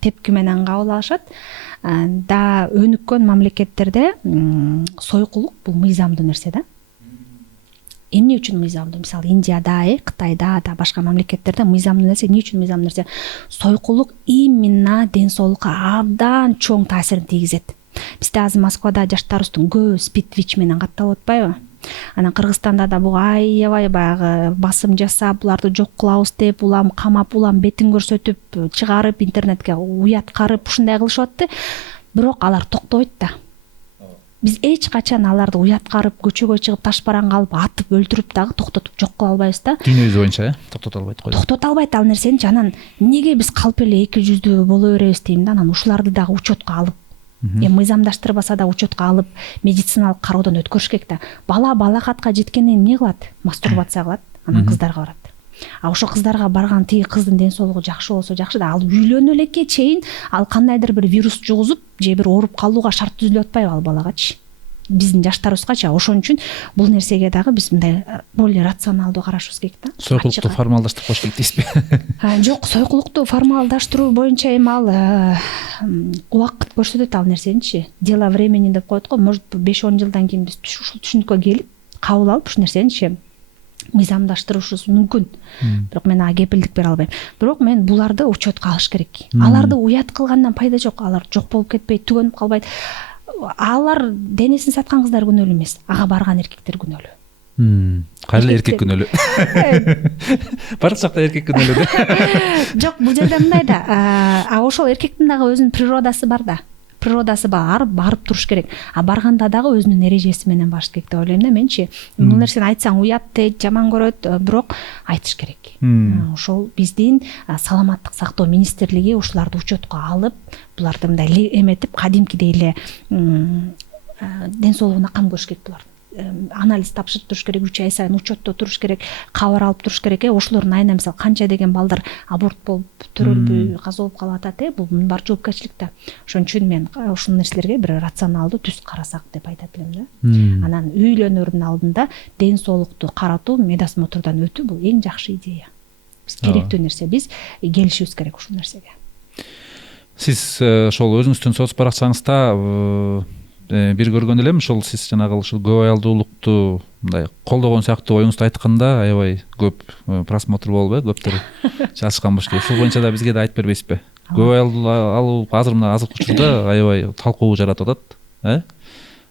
тепки менен кабыл алышат. Да өнүккөн мамлекеттерде сойкулук бул мыйзамдуу нерсе да. Эмне үчүн мыйзамдуу? Мисалы Индияда, Кытайда да башка мамлекеттерде мыйзамдуу нерсе. Эмне үчүн мыйзамдуу нерсе? Сойкулук именно ден соолукка абдан чоң таасирин тийгизет. Бизде азыр Москвада жаштарыбыздын көбү спид ВИЧ менен катталып атпайбы? Анан Кыргызстанда да буга аябай баягы басым жасап, буларды жок кылабыз деп, улам камап, улам бетин көрсөтүп, чыгарып интернетке уяткарып ушундай кылышып атты. Бирок алар токтобойт да. Биз эч качан аларды уяткарып, көчөгө чыгып, таш бараңга алып, атып, өлтүрүп дагы токтотуп жок кыла албайбыз да. Дүйнөбүз боюнча токтото албайт го. Токтото албайт ал нерсени. Анан эмнеге биз калп эле эки жүздүү боло беребиз дейм да. Анан ушуларды дагы учетко алып, мыйзамдаштырбаса да учетко алып, медициналык кароодон өткөрүш керек да. Бала балакатка жеткенден эмне кылат? Мастурбация кылат, анан кыздарга барат. А ошо кыздарга барган тиги кыздын ден соолугу жакшы болсо жакшы да. Ал үйлөнө элекке чейин ал кандайдыр бир вирус жугузуп, же бир ооруп калууга шарт түзүлүп атпайбы ал балагачы? Биздин жаштарыбызгачы. Ошон үчүн бул нерсеге дагы биз мындай более рационалдуу карашыбыз керек да. Сойкулукту формалдаштырып коюш керек дейсизби? Жок, сойкулукту формалдаштыруу боюнча эми ал убакыт көрсөтөт ал нерсеничи. Дело времени деп коет го. Может 5-10 жылдан кийин биз ушул түшүнүккө келип, кабыл алып ушул нерсеничи мыйзамдаштырышыбыз мүмкүн. Бирок мен ага кепилдик бере албайм. Бирок мен буларды учетко алыш керек. Аларды уят кылгандан пайда жок. Алар жок болуп кетпейт, түгөнүп калбайт. Алар денесин саткан кыздар күнөөлүү эмес, ага барган эркектер күнөөлүү. Кайра эркек күнөөлүү. Бардык жакта эркек күнөөлүү да. Жок, бул жерде мындай да. Ошол эркектин дагы өзүнүн природасы бар да. Природасы бар, барып туруш керек. Барганда дагы өзүнүн эрежеси менен барыш керек деп ойлойм да менчи. Бул нерсени айтсаң уят дейт, жаман көрөт, бирок айтыш керек. Ошол биздин саламаттык сактоо министрлиги ушуларды учетко алып, буларды мындай эметип, кадимкидей эле ден соолугуна кам көрүш керек булар. Анализ тапшырып туруш керек, 3 ай сайын учетто туруш керек, кабар алып туруш керек. Ошолордун айына мисалы канча деген балдар аборт болуп, төрөлбөй каза болуп калып атат, бул мунун баары жоопкерчилик да. Ошон үчүн мен ушул нерселерге бир рационалдуу түз карасак деп айтат элем да. Анан үйлөнөрдүн алдында ден соолукту каратуу, медосмотрдан өтүү бул эң жакшы идея. Биз керектүү нерсе, биз келишибиз керек ушул нерсеге. Сиз ошол өзүңүздүн соц баракчаңызда бир көргөн элем, ошол сиз жанагы ушул көп аялдуулукту мындай колдогон сыяктуу оюңузду айтканда аябай көп просмотр болуп, көптөр жазышкан болуш керек. Ушул боюнча да бизге да айтып бербейсизби? Көп аялдуу азыр мына азыркы учурда аябай талкуу жаратып атат,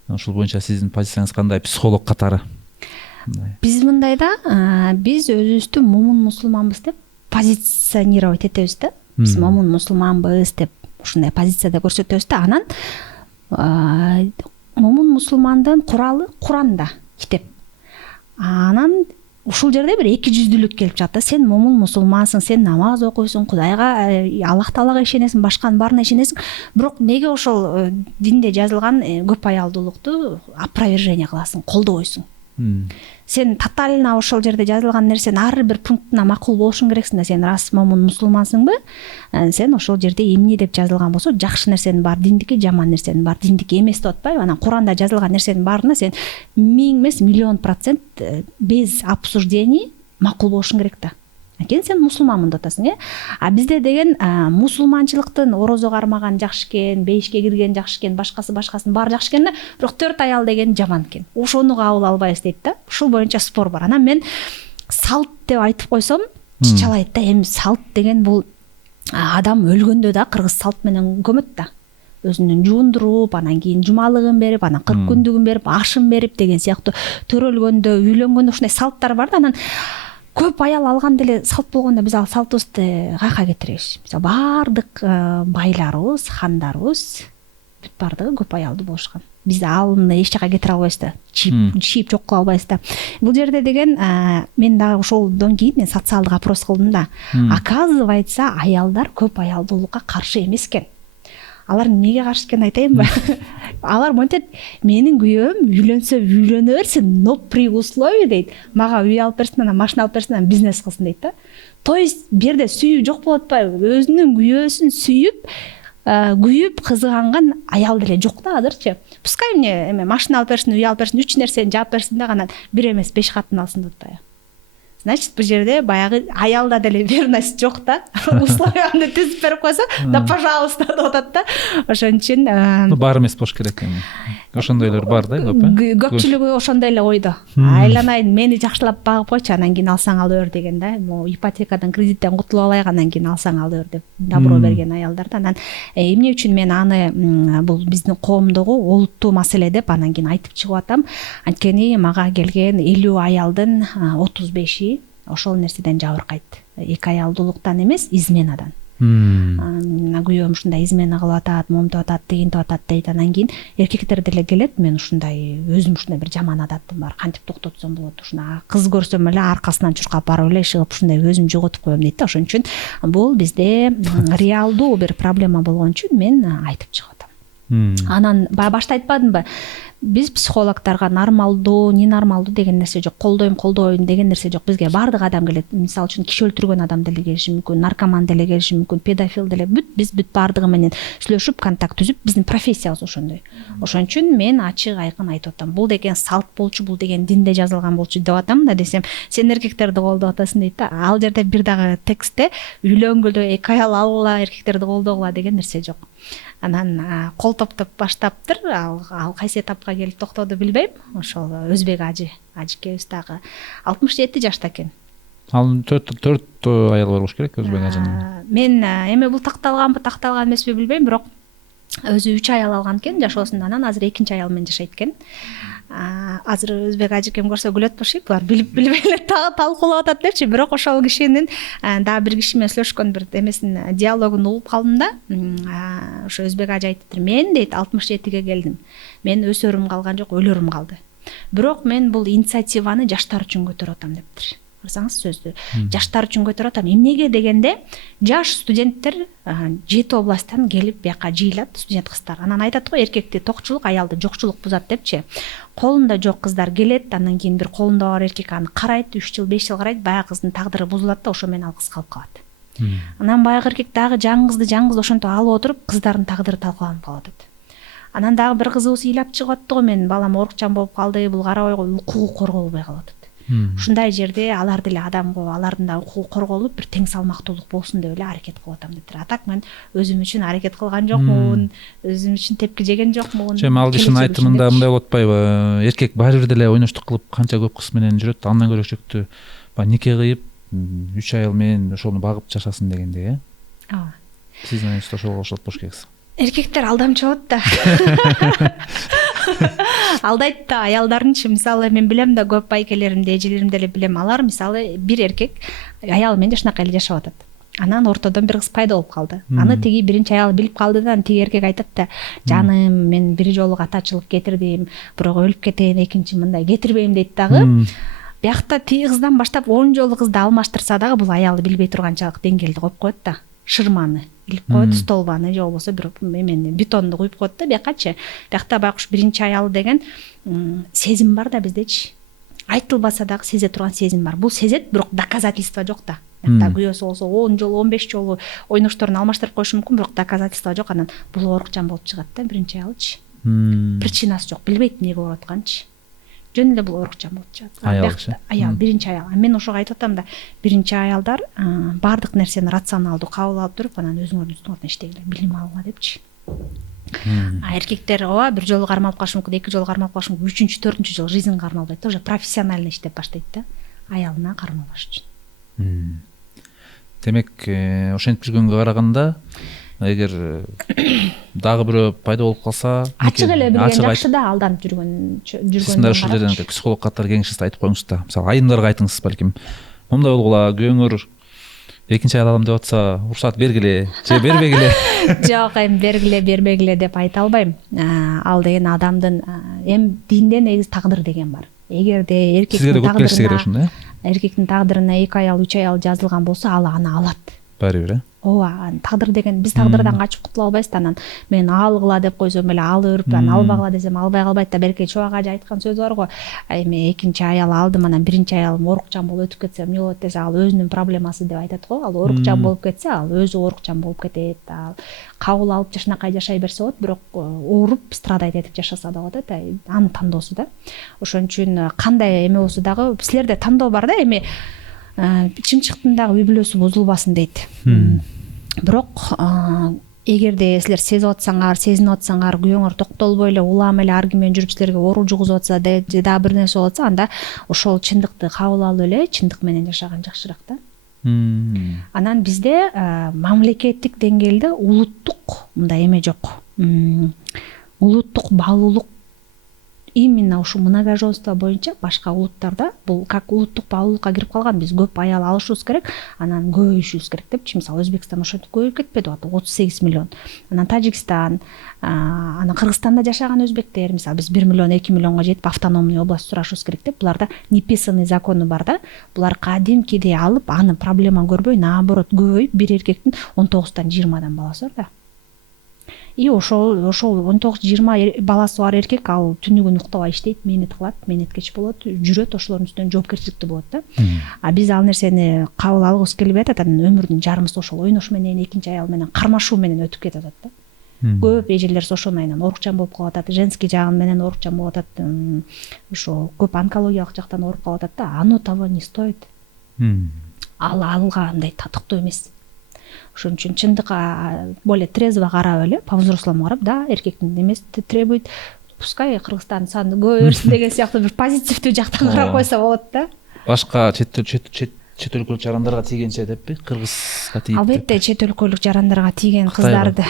Ушул боюнча сиздин позицияңыз кандай, психолог катары? Биз мындай да, биз өзүбүздү момун мусулманбыз деп позиционировать этебиз да. Биз момун мусулманбыз деп ушундай позицияда көрсөтөбүз да. Анан момун мусулмандын куралы Куранда, китеп. Анан ушул жерде бир эки жүздүүлүк келип жатат. Сен момун мусулмансың, сен намаз окуйсуң, Кудайга, Аллах Таалага ишенесиң, башканын баарына ишенесиң. Бирок неге ошол динде жазылган көп аялдуулукту опровержение кыласың, колдобойсуң? Сен тотально ошол жерде жазылган нерсенин ар бир пунктуна макул болушуң керексиң да, сен рас момун мусулмансыңбы, сен ошол жерде эмне деп жазылган болсо жакшы нерсенин бар, диндики, жаман нерсенин бар, диндики эмес деп атпайбы, анан Куранда жазылган нерсенин баарына сен 1000 эмес миллион процент без обсуждений макул болушуң керек да. Анткени сен мусулманмын деп атасың, А бизде деген мусулманчылыктын орозо кармаган жакшы экен, бейишке кирген жакшы экен, башкасын баары жакшы экен да, бирок 4 аял деген жаман экен. Ошону кабыл албайбыз дейт да. Ушул боюнча спор бар. Анан мен салт деп айтып койсом, чычалайт да. Эми салт деген бул адам өлгөндө да кыргыз салт менен көмөт да. Өзүнүн жуундуруп, анан кийин жумалыгын берип, анан 40 күндүгүн берип, ашын берип деген сыяктуу төрөлгөндө, үйлөнгөндө ушундай салттар бар да. Анан көп аял алган деле салт болгондо биз ал салтыбызды каяка кетиребиз? Мисалы баардык байларыбыз, хандарыбыз бүт баардыгы көп аялдуу болушкан. Биз аны эч жака кетире албайбыз да. Чийип жок кыла албайбыз да. Бул жерде деген мен дагы ошолдон кийин мен социалдык опрос кылдым да. Оказывается, аялдар көп аялдуулукка каршы эмес экен. Алар эмнеге каршы экенин айтайынбы? Алар монтет, менин күйөөм үйлөнсө үйлөнө берсин, но при условии дейт. Мага үй алып берсин, анан машина алып берсин, анан бизнес кылсын дейт да. То есть берде сүйүү жок болот атпайбы? Өзүнүн күйөөсүн сүйүп, күйүп кызганган аял деле жок да азырчы. Пускай эмне машина алып берсин, үй алып берсин, 3 нерсени жаап берсин да, анан бир эмес 5 катын алсын деп атпайбы? Значит, бул жерде баягы аялда деле верность жок да. Условияны түзүп берип койсо, да пожалуйста деп атат да. Ошон үчүн бар эмес болуш керек эми. Ошондойлор бар да, көпчүлүгү ошондой эле ойдо. Айланайын, мени жакшылап багып койчу, анан кийин алсаң ала бер деген да. Ипотекадан, кредиттен кутулуп алайык, анан кийин алсаң ала бер деп добро берген аялдар да. Анан эмне үчүн мен аны бул биздин коомдогу олуттуу маселе деп анан кийин айтып чыгып атам. Анткени мага келген 50 аялдын 35-и ошол нерседен жабыркайт. 2 аялдуулуктан эмес, изменадан. Күйөөм ушундай измена кылып атат, момтуп атат, тигинтип атат дейт. Анан кийин эркектер деле келет, мен ушундай өзүм ушундай бир жаман адатым бар, кантип токтотсом болот, ушуна кыз көрсөм эле аркасынан чуркап барып эле чыгып ушундай өзүм жоготуп коем дейт да. Ошон үчүн бул бизде реалдуу бир проблема болгон үчүн мен айтып чыгып атам. Анан башта айтпадымбы? Биз психологторго нормалдуу, ненормалдуу деген нерсе жок. Колдойм деген нерсе жок. Бизге баардык адам келет. Мисалы үчүн киши өлтүргөн адам деле келиши мүмкүн, наркоман деле келиши мүмкүн, педофил деле. Биз бүт баардыгы менен сүйлөшүп, контакт түзүп, биздин профессиябыз ошондой. Ошон үчүн мен ачык айкын айтып атам. Бул деген салт болчу, бул деген динде жазылган болчу деп атам да десем, сен эркектерди колдоп атасың дейт да. Ал жерде бир дагы текстте үйлөнгүлө 2 аял алгыла, эркектерди колдогула деген нерсе жок. Анан кол топтоп баштаптыр, ал кайсы этапка келип токтоду билбейм. Ошол өзбек ажыкебиз дагы 67 жашта экен. Ал 4 аял болуш керек өзбек ажынын. Мен эми бул такталганбы, такталган эмеспи билбейм, бирок өзү 3 аял алган экен жашоосунда. Анан азыр 2-чи аял менен жашайт экен. Азыр өзбек ажыкем көрсө күлөт болушуп, булар билбей эле талкуулап атат депчи, бирок ошол кишинин дагы бир киши менен сүйлөшкөн бир эмесин, диалогун угуп калдым да. Ошо өзбек ажы айтыптыр, мен дейт 67-ге келдим. Мен өсөрүм калган жок, өлөрүм калды. Бирок мен бул инициативаны жаштар үчүн көтөрүп атам дептир. Карасаңыз сөздү. Жаштар үчүн көтөрүп атам. Эмнеге дегенде, жаш студенттер 7 областтан келип бияка жыйылат, студент кыздар. Анан айтат го, эркекти токчулук, аялды жокчулук бузат депчи. Колунда жок кыздар келет, анан кийин бир колунда бар эркек аны карайт, 3 жыл, 5 жыл карайт, баягы кыздын тагдыры бузулат да, ошо менен ал кыз калып калат. Анан баягы эркек дагы жаңы кызды ошентип алып отуруп, кыздардын тагдыры талкаланып калып атат. Анан дагы бир кызыбыз ыйлап чыгып атты го, мен балам оорукчан болуп калды, бул карабай койгон, укугу корголбой калып атат. Ушундай жерде алар деле адам го, алардын да укугу корголуп, бир тең салмактуулук болсун деп эле аракет кылып атам дептир. Атак мен өзүм үчүн аракет кылган жокмун, өзүм үчүн тепки жеген жокмун. Эми ал кишинин айтымында мындай болуп атпайбы? Эркек баары бир деле ойноштук кылып канча көп кыз менен жүрөт, андан көрөкчөктү нике кыйып 3 аял менен ошону багып жашасын дегендей, Ооба. Сиздин оюңузда ошого окшоп болуш керексиз. Эркектер алдамчы болот да. Алдайт да аялдарынчы. Мисалы мен билем да, көп байкелеримди, эжелеримди эле билем. Алар мисалы бир эркек аялы менен ушунакай эле жашап атат. Анан ортодон бир кыз пайда болуп калды. Аны тиги биринчи аял билип калды да, тиги эркек айтат да, жаным, мен бир жолу катачылык кетирдим, бирок өлүп кетейин, экинчи мындай кетирбейм дейт дагы. Биякта тиги кыздан баштап 10 жолу кызды алмаштырса дагы бул аялы билбей турганчалык деңгээлди коюп коет да. Шырманы илип коет, столбаны же болбосо бир эмени бетонду куюп коет да биякачы. Биякта байкуш биринчи аялы деген сезим бар да биздечи. айтылбаса дагы сезе турган сезим бар. Бул сезет, бирок доказательство жок да. Күйөөсү болсо 10 жолу 15 жолу ойношторун алмаштырып коюшу мүмкүн, бирок доказательство жок. Анан бул оорукчан болуп чыгат да биринчи аялчы. Причинасы жок, билбейт эмнеге ооруп атканчы. Жөн эле бул оорукчан болуп чыгат. Аял, биринчи аял. Мен ошого айтып атам да, биринчи аялдар баардык нерсени рационалдуу кабыл алып туруп, анан өзүңөрдүн үстүңөрдөн иштегиле, билим алгыла депчи. Эркектер ооба бир жолу кармалып калышы мүмкүн, эки жолу кармалып калышы мүмкүн, үчүнчү, төртүнчү жолу жизнь кармалбайт да, уже профессионально иштеп баштайт да, аялына кармалбаш үчүн. Демек, ошентип жүргөнгө караганда, эгер дагы бирөө пайда болуп калса, ачык эле билген жакшы да, алданып жүргөндөн. Сиз мындай ушул жерден психолог катары кеңешиңизди айтып коюңуз да. Мисалы, айымдарга айтыңыз балким. Момундай болгула, күйөөңөр экинчи аял алам деп атса, уруксат бергиле, же бербегиле. Жок, эми бергиле, бербегиле деп айта албайм. Ал деген адамдын динде негизи тагдыр деген бар. Эгерде эркектин тагдырына 2 аял, 3 аял жазылган болсо, ал аны алат. Баары бир, Ооба, тагдыр деген биз тагдырдан качып кутула албайбыз да. Анан мен алгыла деп койсом эле алып, анан албагыла десем албай калбайт да. Берке Чубак ажы айткан сөзү бар го. Эми экинчи аял алдым, анан биринчи аялым оорукчан болуп өтүп кетсе эмне болот десе, ал өзүнүн проблемасы деп айтат го. Ал оорукчан болуп кетсе, ал өзү оорукчан болуп кетет. Ал кабыл алып жашынакай жашай берсе болот, бирок ооруп страдайт этип жашаса да болот да. Анын тандоосу да. Ошон үчүн кандай эме болсо дагы силерде тандоо бар да. Эми чымчыктын дагы үй бүлөсү бузулбасын дейт. Бирок эгерде силер сезип атсаңар, сезинип атсаңар, күйөөңөр токтолбой эле улам эле аргы менен жүрүп силерге оору жугузуп атса, же дагы бир нерсе болуп атса, анда ошол чындыкты кабыл алып эле чындык менен жашаган жакшыраак да. Анан бизде мамлекеттик деңгээлде улуттук мындай эме жок. Улуттук баалуулук именно ушу многоженство боюнча башка улуттарда бул как улуттук баалуулукка кирип калган. Биз көп аял алышыбыз керек, анан көбөйүшүбүз керек депчи. Мисалы Өзбекстан ошентип көбөйүп кетпеди атты, 38 миллион. Анан Тажикстан, анан Кыргызстанда жашаган өзбектер, мисалы биз 1 миллион 2 миллионго жетип автономный область сурашыбыз керек деп. Буларда неписанный закону бар да. Булар кадимкидей алып, аны проблема көрбөй, наоборот көбөйүп, бир эркектин 19-тан 20 баласы бар да. И ошол 19-20 баласы бар эркек ал түнү күн уктабай иштейт, мээнет кылат, мээнеткеч болот, жүрөт, ошолордун үстүнөн жоопкерчиликтүү болот да. А биз ал нерсени кабыл алгыбыз келбей атат. Анан өмүрдүн жарымысы ошол ойнош менен, экинчи аял менен кармашуу менен өтүп кетип атат да. Көп эжелер ошону айынан оорукчан болуп калып атат, женский жагы менен оорукчан болуп атат, ошо көп онкологиялык жактан ооруп калып атат да. Оно того не стоит. Ал алга андай татыктуу эмес. Ошон үчүн чындыкка более трезво карап эле, по-взрослому карап, да, эркектин эмеси требует, пускай Кыргызстан саны көбөйөрсүн деген сыяктуу бир позитивдүү жактан карап койсо болот да. Башка чет өлкөлүк жарандарга тийгенче деппи, Кыргызга тийип. Албетте чет өлкөлүк жарандарга тийген кыздарды,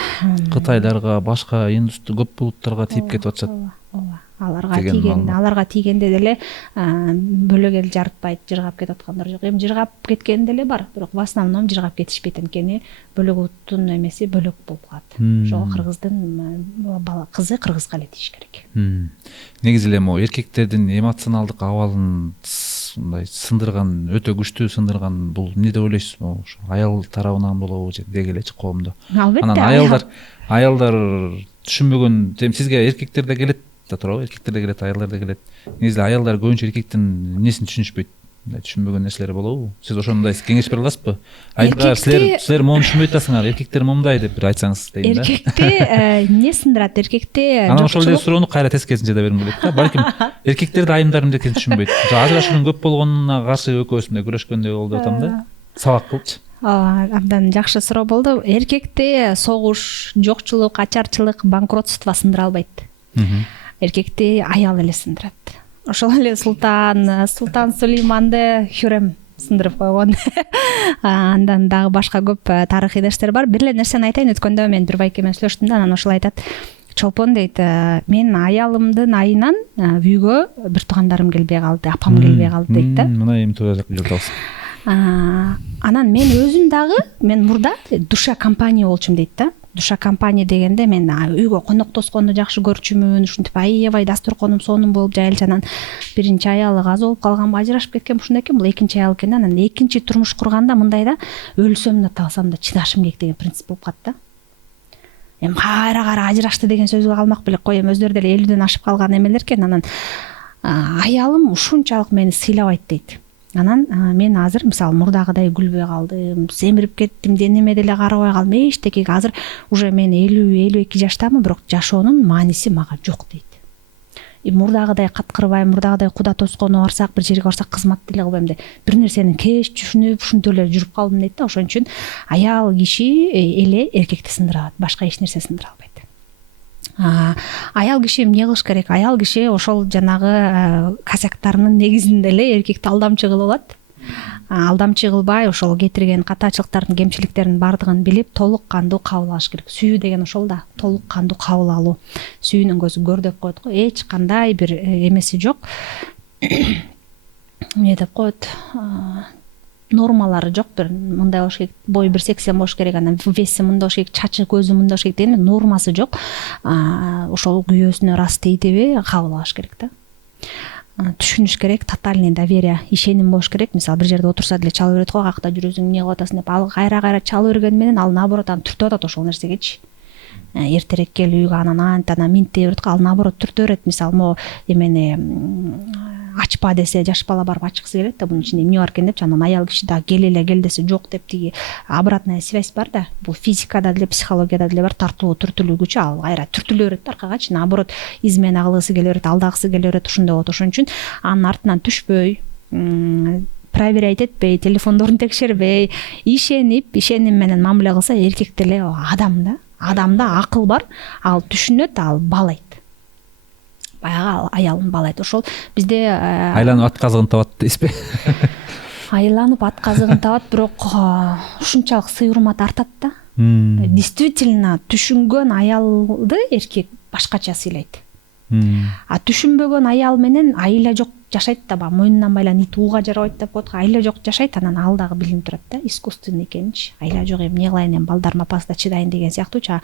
Кытайларга, башка көп булуттарга тийип кетип атышат. Ооба. Аларга тийгенде деле бөлөк эл жарытпайт, жыргап кетип аткандар жок. Эми жыргап кеткен деле бар, бирок в основном жыргап кетишпейт. Анткени бөлөк улуттун эмеси бөлөк болуп калат. Ошого кыргыздын кызы кыргызга эле тийиш керек. Негизи эле могу эркектердин эмоционалдык абалын мындай сындырган, өтө күчтүү сындырган бул эмне деп ойлойсуз? Могу аял тарабынан болобу же деги элечи коомдо? Анан аялдар түшүнбөгөн, сизге эркектер да келет да туурабы? Эркектер да келет, аялдар да келет. Негизи аялдар көбүнчө эркектин эмнесин түшүнүшпөйт. Түшүнбөгөн нерселери болобу? Сиз ошондой кеңеш бере аласызбы? Айылга силер мону түшүнбөй атасыңар, эркектер момундай деп бир айтсаңыз дейм да. Эркекте эмне сындырат? Эркекте анан ошол эле суроону кайра тескерисинче да бергим келет да. Балким эркектерди айымдар эмнекени түшүнбөйт. Ажырашуунун көп болгонуна каршы экөөбүз мындай күрөшкөндөй болду деп атам да. Сабак кылчы. Абдан жакшы суроо болду. Эркекте согуш, жокчулук, ачарчылык, банкротство сындыра албайт. Эркекти аял эле сындырат. Ошол эле Султан Сулейманды Хюрем сындырып койгон. Андан дагы башка көп тарыхый нерселер бар. Бир эле нерсени айтайын, өткөндө мен бир байке менен сүйлөштүм да, анан ошол айтат. Чолпон дейт, мен аялымдын айынан үйгө бир туугандарым келбей калды, апам келбей калды дейт да. Мына эми туура жакка келип атабыз. Анан мен өзүм дагы, мен мурда душа компания болчумун дейт да. Душа компания дегенде мен үйгө коноктосконду жакшы көрчүмүн, ушинтип аябай дастурконум сонун болуп жайылчу. Анан биринчи аялы каза болуп калганбы, ажырашып кеткен ушундай экен, бул экинчи аял экен да. Анан экинчи турмуш курганда мындай да, өлсөм да талсам да чыдашым керек деген принцип болуп калат да. Эми кайра ажырашты деген сөзгө калмак белек, кой, эми өздөрү деле 50ден ашып калган эмелер экен. Анан аялым ушунчалык мени сыйлабайт дейт. Анан мен азыр мисалы мурдагыдай күлбөй калдым, семирип кеттим, денеме деле карабай калдым, эчтекеге. Азыр уже мен 50-52 жаштамын, бирок жашоонун мааниси мага жок дейт. Мурдагыдай каткырбайм, мурдагыдай куда тосконо барсак, бир жерге барсак кызмат деле кылбайм да. Бир нерсени кеч түшүнүп, ушинтип эле жүрүп калдым дейт да. Ошон үчүн аял киши эле эркекти сындырат, башка эч нерсе сындыра албайт. Аял киши эмне кылыш керек? Аял киши ошол жанагы косяктарынын негизинде эле эркекти алдамчы кылып алат. Алдамчы кылбай, ошол кетирген катачылыктардын, кемчиликтердин баардыгын билип, толук кандуу кабыл алыш керек. Сүйүү деген ошол да, толук кандуу кабыл алуу. Сүйүүнүн көзү көр деп коет го. Эч кандай бир эмеси жок. Эмне деп коет? Нормалары жок, бир мындай болуш керек, бою 180 болуш керек, анан веси мындай болуш керек, чачы көзү мындай болуш керек деген нормасы жок. Ошол күйөөсүнө ырас дейдиби, кабыл алыш керек да. Түшүнүш керек, тотальный доверие, ишеним болуш керек. Мисалы бир жерде отурса деле чалып берет го, каякта жүрөсүң, эмне кылып атасың деп, ал кайра чалып бергени менен ал наоборот аны түртүп атат ошол нерсегечи. Эртерээк кел үйгө, анан минтте берет го, ал наоборот түртө берет. Мисалы могу эмени ачпа десе, жаш бала барып ачкысы келет да, бунун ичинде эмне бар экен депчи, анан аял киши да кел десе жок деп, тиги обратная связь бар да. Бул физикада деле, психологияда деле бар, тартылуу, түртүлүү күчү, ал кайра түртүлө берет аркагачы, наоборот измена кылгысы келе берет, алдагысы келе берет, ушундай болот. Ошон үчүн анын артынан түшпөй, проверять этпей, телефондорун текшербей, ишеним менен мамиле кылса, эркек деле адам да. Адамда акыл бар, ал түшүнөт, ал баалайт. Баягы аялын баалайт. Ошол бизде айланып ат казыгын табат дейсизби? Айланып ат казыгын табат, бирок ушунчалык сый урмат артат да. Действительно түшүнгөн аялды эркек башкача сыйлайт. Түшүнбөгөн аял менен айла жок жашайт да, мойнунан байлан ит ууга жарабайт деп коет го, айла жок жашайт, анан ал дагы билинип турат да, искусственный экенинчи. Айла жок, эмне кылайын, эми балдарым апасында чыдайын деген сыяктуучу.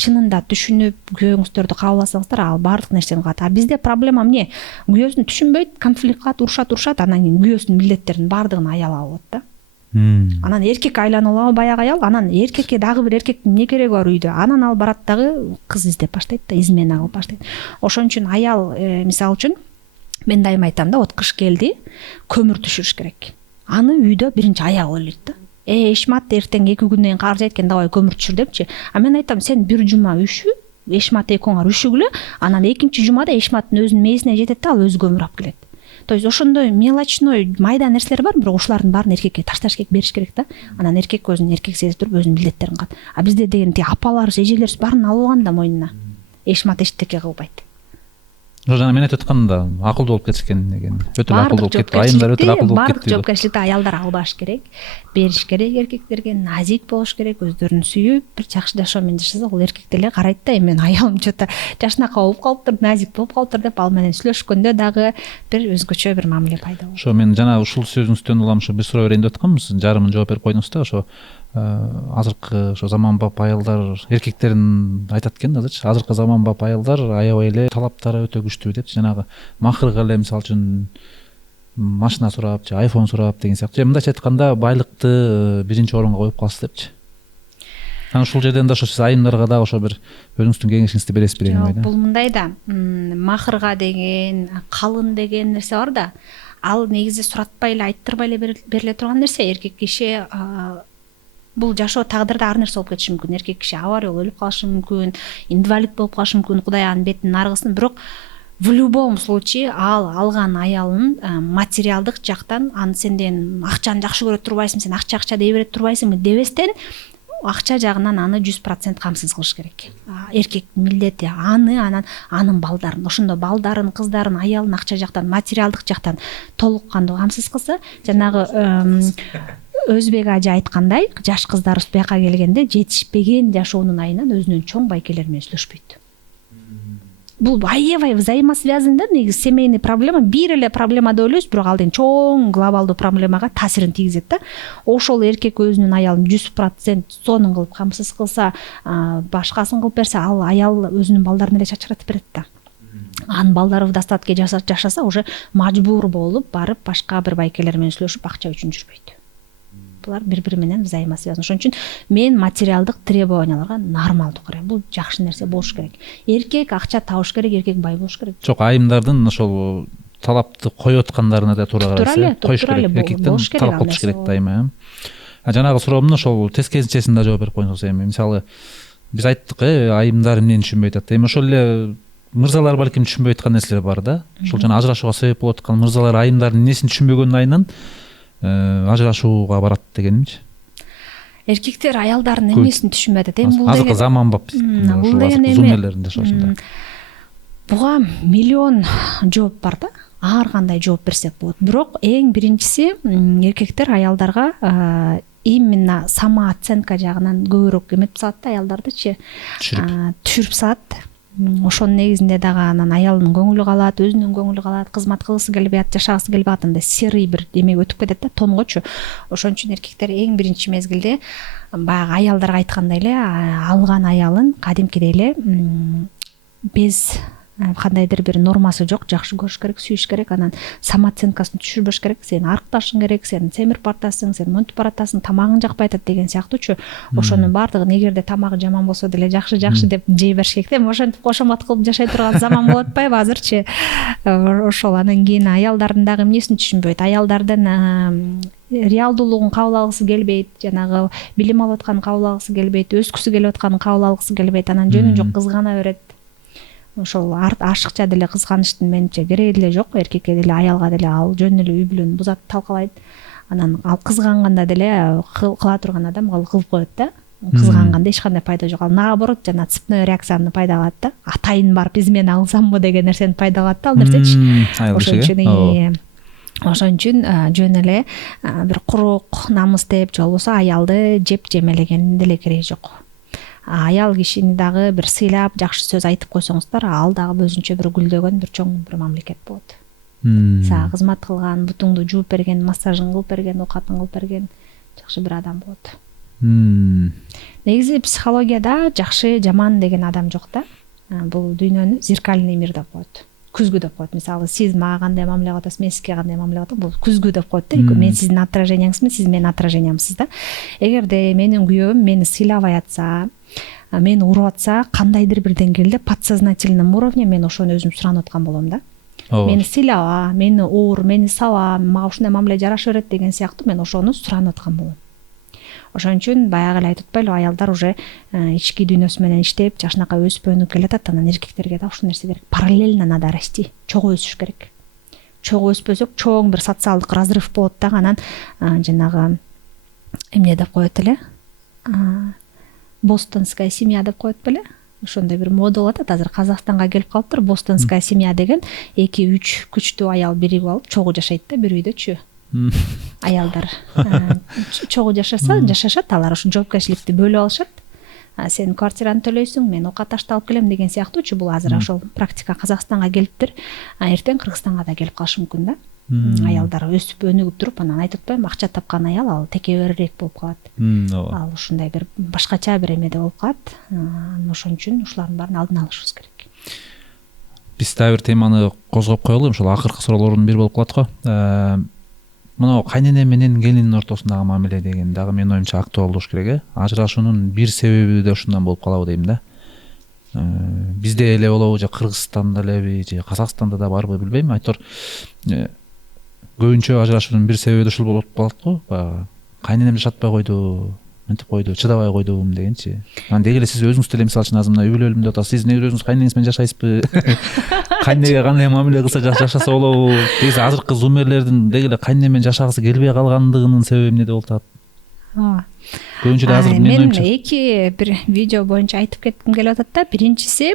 Чынында түшүнүп, күйөөңүздөрдү кабыл алсаңыздар, ал баардык нерсени кылат. Бизде проблема эмне? Күйөөсүн түшүнбөйт, конфликт кылат, урушат, анан кийин күйөөсүнүн милдеттерин баардыгын аял алып алат да. Анан эркек айланып алабы баягы аял, анан эркекке дагы бир эркектин эмне кереги бар үйдө? Анан ал барат дагы кыз издеп баштайт да, измена кылып баштайт. Ошон үчүн аял, мисалы үчүн мен дайыма айтам да, вот кыш келди, көмүр түшүрүш керек. Аны үйдө биринчи аял ойлойт да. Эшмат эртең 2 күндөн кийин кар жайт экен, давай көмүр түшүр депчи. Мен айтам, сен бир жума үшү, Эшмат экөөңөр үшүгүлө, анан экинчи жумада Эшматтын өзүнүн мээсине жетет да, ал өзү көмүр алып келет. То есть ошондой мелочной майда нерселер бар, бирок ушулардын баарын эркекке ташташ керек, бериш керек да. Анан эркек өзүн эркек сезип туруп өзүнүн милдеттерин кылат. Бизде деген апаларыбыз, эжелерибиз баарын алып алган да мойнуна. Эшмат эчтеке кылбайт. Жана мен айтып атканда акылдуу болуп кетишкен деген. Өтө акылдуу болуп кетти. Айымдар өтө акылдуу болуп кетти. Баардык жоопкерчиликти аялдар албаш керек, бериш керек эркектерге, назик болуш керек, өздөрүн сүйүп, бир жакшы жашоо менен жашаса, ал эркек деле карайт да, эми аялым чөтө жашынака болуп калыптыр, назик болуп калыптыр деп, ал менен сүйлөшкөндө дагы бир өзгөчө бир мамиле пайда болот. Ошо мен жана ушул сөзүңүздөн улам бир суроо берейин деп атканбыз. Жарымын жооп берип койдуңуз да, ошо азыркы ошо заманбап аялдар эркектерин айтат экен азырчы. Азыркы заманбап аялдар аябай эле талаптары өтө күчтүү депчи. Жанагы макырга эле мисалы үчүн машина сурап, же айфон сурап деген сыяктуу. Мындайча айтканда байлыкты биринчи орунга коюп калсы депчи. Анан ушул жерден да ошо сиз айымдарга да ошо бир өзүңүздүн кеңешиңизди бересизби деген ойда. Бул мындай да, махырга деген, калын деген нерсе бар да. Ал негизи суратпай эле, айттырбай эле бериле турган нерсе. Эркек киши бул жашоо тагдырда ар нерсе болуп кетиши мүмкүн. Эркек киши авария болуп өлүп калышы мүмкүн, инвалид болуп калышы мүмкүн, Кудай анын бетин наргысын. Бирок в любом случае ал алган аялын материалдык жактан, аны сенден акчаны жакшы көрө турбайсың, сен акча дей бере турбайсыңбы дебестен, акча жагынан аны 100% камсыз кылыш керек. Эркек милдети анан анын балдарын, ошондо балдарын, кыздарын, аялын акча жактан, материалдык жактан толук кандуу камсыз кылса, жанагы Өзбек ажы айткандай, жаш кыздарыбыз бияка келгенде жетишпеген жашоонун айынан өзүнүн чоң байкелер менен сүйлөшпөйт. Бул аябай взаимосвязан да, негизи семейный проблема, бир эле проблема деп ойлойбуз, бирок ал чоң глобалдуу проблемага таасирин тийгизет да. Ошол эркек өзүнүн аялын 100% сонун кылып камсыз кылса, башкасын кылып берсе, ал аял өзүнүн балдарын эле чачыратып берет да. Анын балдары в достатке жашаса, уже мажбур болуп барып башка бир байкелер менен сүйлөшүп акча үчүн жүрбөйт. Булар бири-бири менен взаимосвязан. Ошон үчүн мен материалдык требованияларга нормалдуу карайм. Бул жакшы нерсе болуш керек. Эркек акча табыш керек, эркек бай болуш керек. Жок, айымдардын ошол талапты коюп аткандарына да туура карайсыз. Коюш керек, эркектен талап кылыш керек дайыма. Жанагы суроомдун ошол тескерисинчесин да жооп берип коюңуз. Эми мисалы биз айттык, айымдар эмнени түшүнбөй атат. Эми ошол эле мырзалар балким түшүнбөй аткан нерселер бар да. Ошол жана ажырашууга себеп болуп аткан мырзалар айымдардын эмнесин түшүнбөгөнүнүн айынан ажырашууга барат дегенимчи. Эркектер аялдардын эмнесин түшүнбөй атат. Эми бул азыркы заманбап бул деген зумерлеринде ошондой. Буга миллион жооп бар да. Ар кандай жооп берсек болот. Бирок эң биринчиси эркектер аялдарга именно самооценка жагынан көбүрөөк эметип салат да, аялдардычы түшүрүп салат. Ошонун негизинде дагы анан аялынын көңүлү калат, өзүнүн көңүлү калат, кызмат кылгысы келбей атат, жашагысы келбей атат, андай серый бир эме өтүп кетет да, тонгочу. Ошон үчүн эркектер эң биринчи мезгилде баягы аялдарга айткандай эле алган аялын кадимкидей эле без кандайдыр бир нормасы жок, жакшы көрүш керек, сүйүш керек, анан самооценкасын түшүрбөш керек. Сен арыкташың керек, сен семирип баратасың, сен монтип баратасың, тамагың жакпай атат деген сыяктуучу. Ошонун баардыгын эгерде тамагы жаман болсо деле жакшы деп жей бериш керек да. Ошентип кошомат кылып жашай турган заман болуп атпайбы азырчы? Ошол анан кийин аялдардын дагы эмнесин түшүнбөйт. Аялдардын реалдуулугун кабыл алгысы келбейт, жанагы билим алып атканын кабыл алгысы келбейт, өскүсү келип атканын кабыл алгысы келбейт, анан жөнүн жок кызгана берет. Ошол ашыкча деле кызганычтын менимче кереги деле жок. Эркекке деле аялга деле ал жөн эле үй бүлөнү бузат, талкалайт. Анан ал кызганганда деле кыла турган адам ал кылып коет да. Кызганганда эч кандай пайда жок. Ал наоборот жана цепной реакцияны пайдаланат да. Атайын барып измени алсамбы деген нерсени пайдаланат да ал нерсечи. Ошон үчүн жөн эле бир курук намыс деп же болбосо аялды жеп жемелегенин деле кереги жок. Аял кишини дагы бир сыйлап, жакшы сөз айтып койсоңуздар, ал дагы өзүнчө бир гүлдөгөн бир чоң бир мамлекет болот. Сага кызмат кылган, бутуңду жууп берген, массажын кылып берген, оокатын кылып берген жакшы бир адам болот. Негизи психологияда жакшы, жаман деген адам жок да. Бул дүйнөнү зеркальный мир деп коет. Күзгү деп коет. Мисалы, сиз мага кандай мамиле кылып атасыз, мен сизге кандай мамиле кылып атам, бул күзгү деп коет да. Мен сиздин отражениеңизмин, сиз менин отражениямсыз да. Эгерде менин күйөөм мени сыйлабай атса, мени уруп атса, кандайдыр бир деңгээлде подсознательном уровне мен ошону өзүм суранып аткан болом да. Мени сыйлаба, мени уур, мени саба, мага ушундай мамиле жараша берет деген сыяктуу мен ошону суранып аткан болом. Ошон үчүн баягы эле айтып атпайлыбы, аялдар уже ички дүйнөсү менен иштеп, жашынакай өсүп өнүгүп келатат, анан эркектерге да ушул нерсе керек. Параллельно надо расти, чогуу өсүш керек. Чогуу өспөсөк, чоң бир социалдык разрыв болот да, анан жанагы эмне деп коет эле? Бостонская семья деп коет беле? Ошондой бир мода болуп атат. Азыр Казакстанга келип калыптыр. Бостонская семья деген 2-3 күчтүү аял биригип алып чогуу жашайт да, бир үйдөчү. Аялдар чогуу жашашат, алар ошо жоопкерчиликти бөлүп алышат. Сен квартираны төлөйсүң, мен оокат ашты алып келем деген сыяктуучу. Бул азыр ошол практика Казакстанга келиптир. Эртең Кыргызстанга да келип калышы мүмкүн да. Аялдар өсүп өнүгүп туруп, анан айтып атпайбы, акча тапкан аял ал текеберирээк болуп калат. Ал ушундай бир башкача бир эмеде болуп калат. Ошон үчүн ушулардын баарын алдын алышыбыз керек. Биз дагы бир теманы козгоп коелу, ошол акыркы суроолордун бири болуп калат го. Мына кайнене менен келиндин ортосундагы мамиле деген дагы менин оюмча актуалдуу болуш керек. Ажырашуунун бир себеби да ушундан болуп калабы дейм да. Бизде эле болобу же Кыргызстанда элеби же Казакстанда да барбы билбейм. Айтор көбүнчө ажырашуунун бир себеби да ушул болуп калат го. Баягы кайненем жашатпай койду, мынтип койду, чыдабай койдум дегенчи. Анан деги эле сиз өзүңүз деле мисалы үчүн азыр мына үй бүлөлүм деп атасыз. Сиз негизи өзүңүз кайненеңиз менен жашайсызбы? Кайнеге кандай мамиле кылса жашаса болобу? Деги азыркы зумерлердин деги эле кайнене менен жашагысы келбей калгандыгынын себеби эмнеде болуп атат? Көбүнчө эле азыр мен эки бир видео боюнча айтып кетким келип атат да. Биринчиси,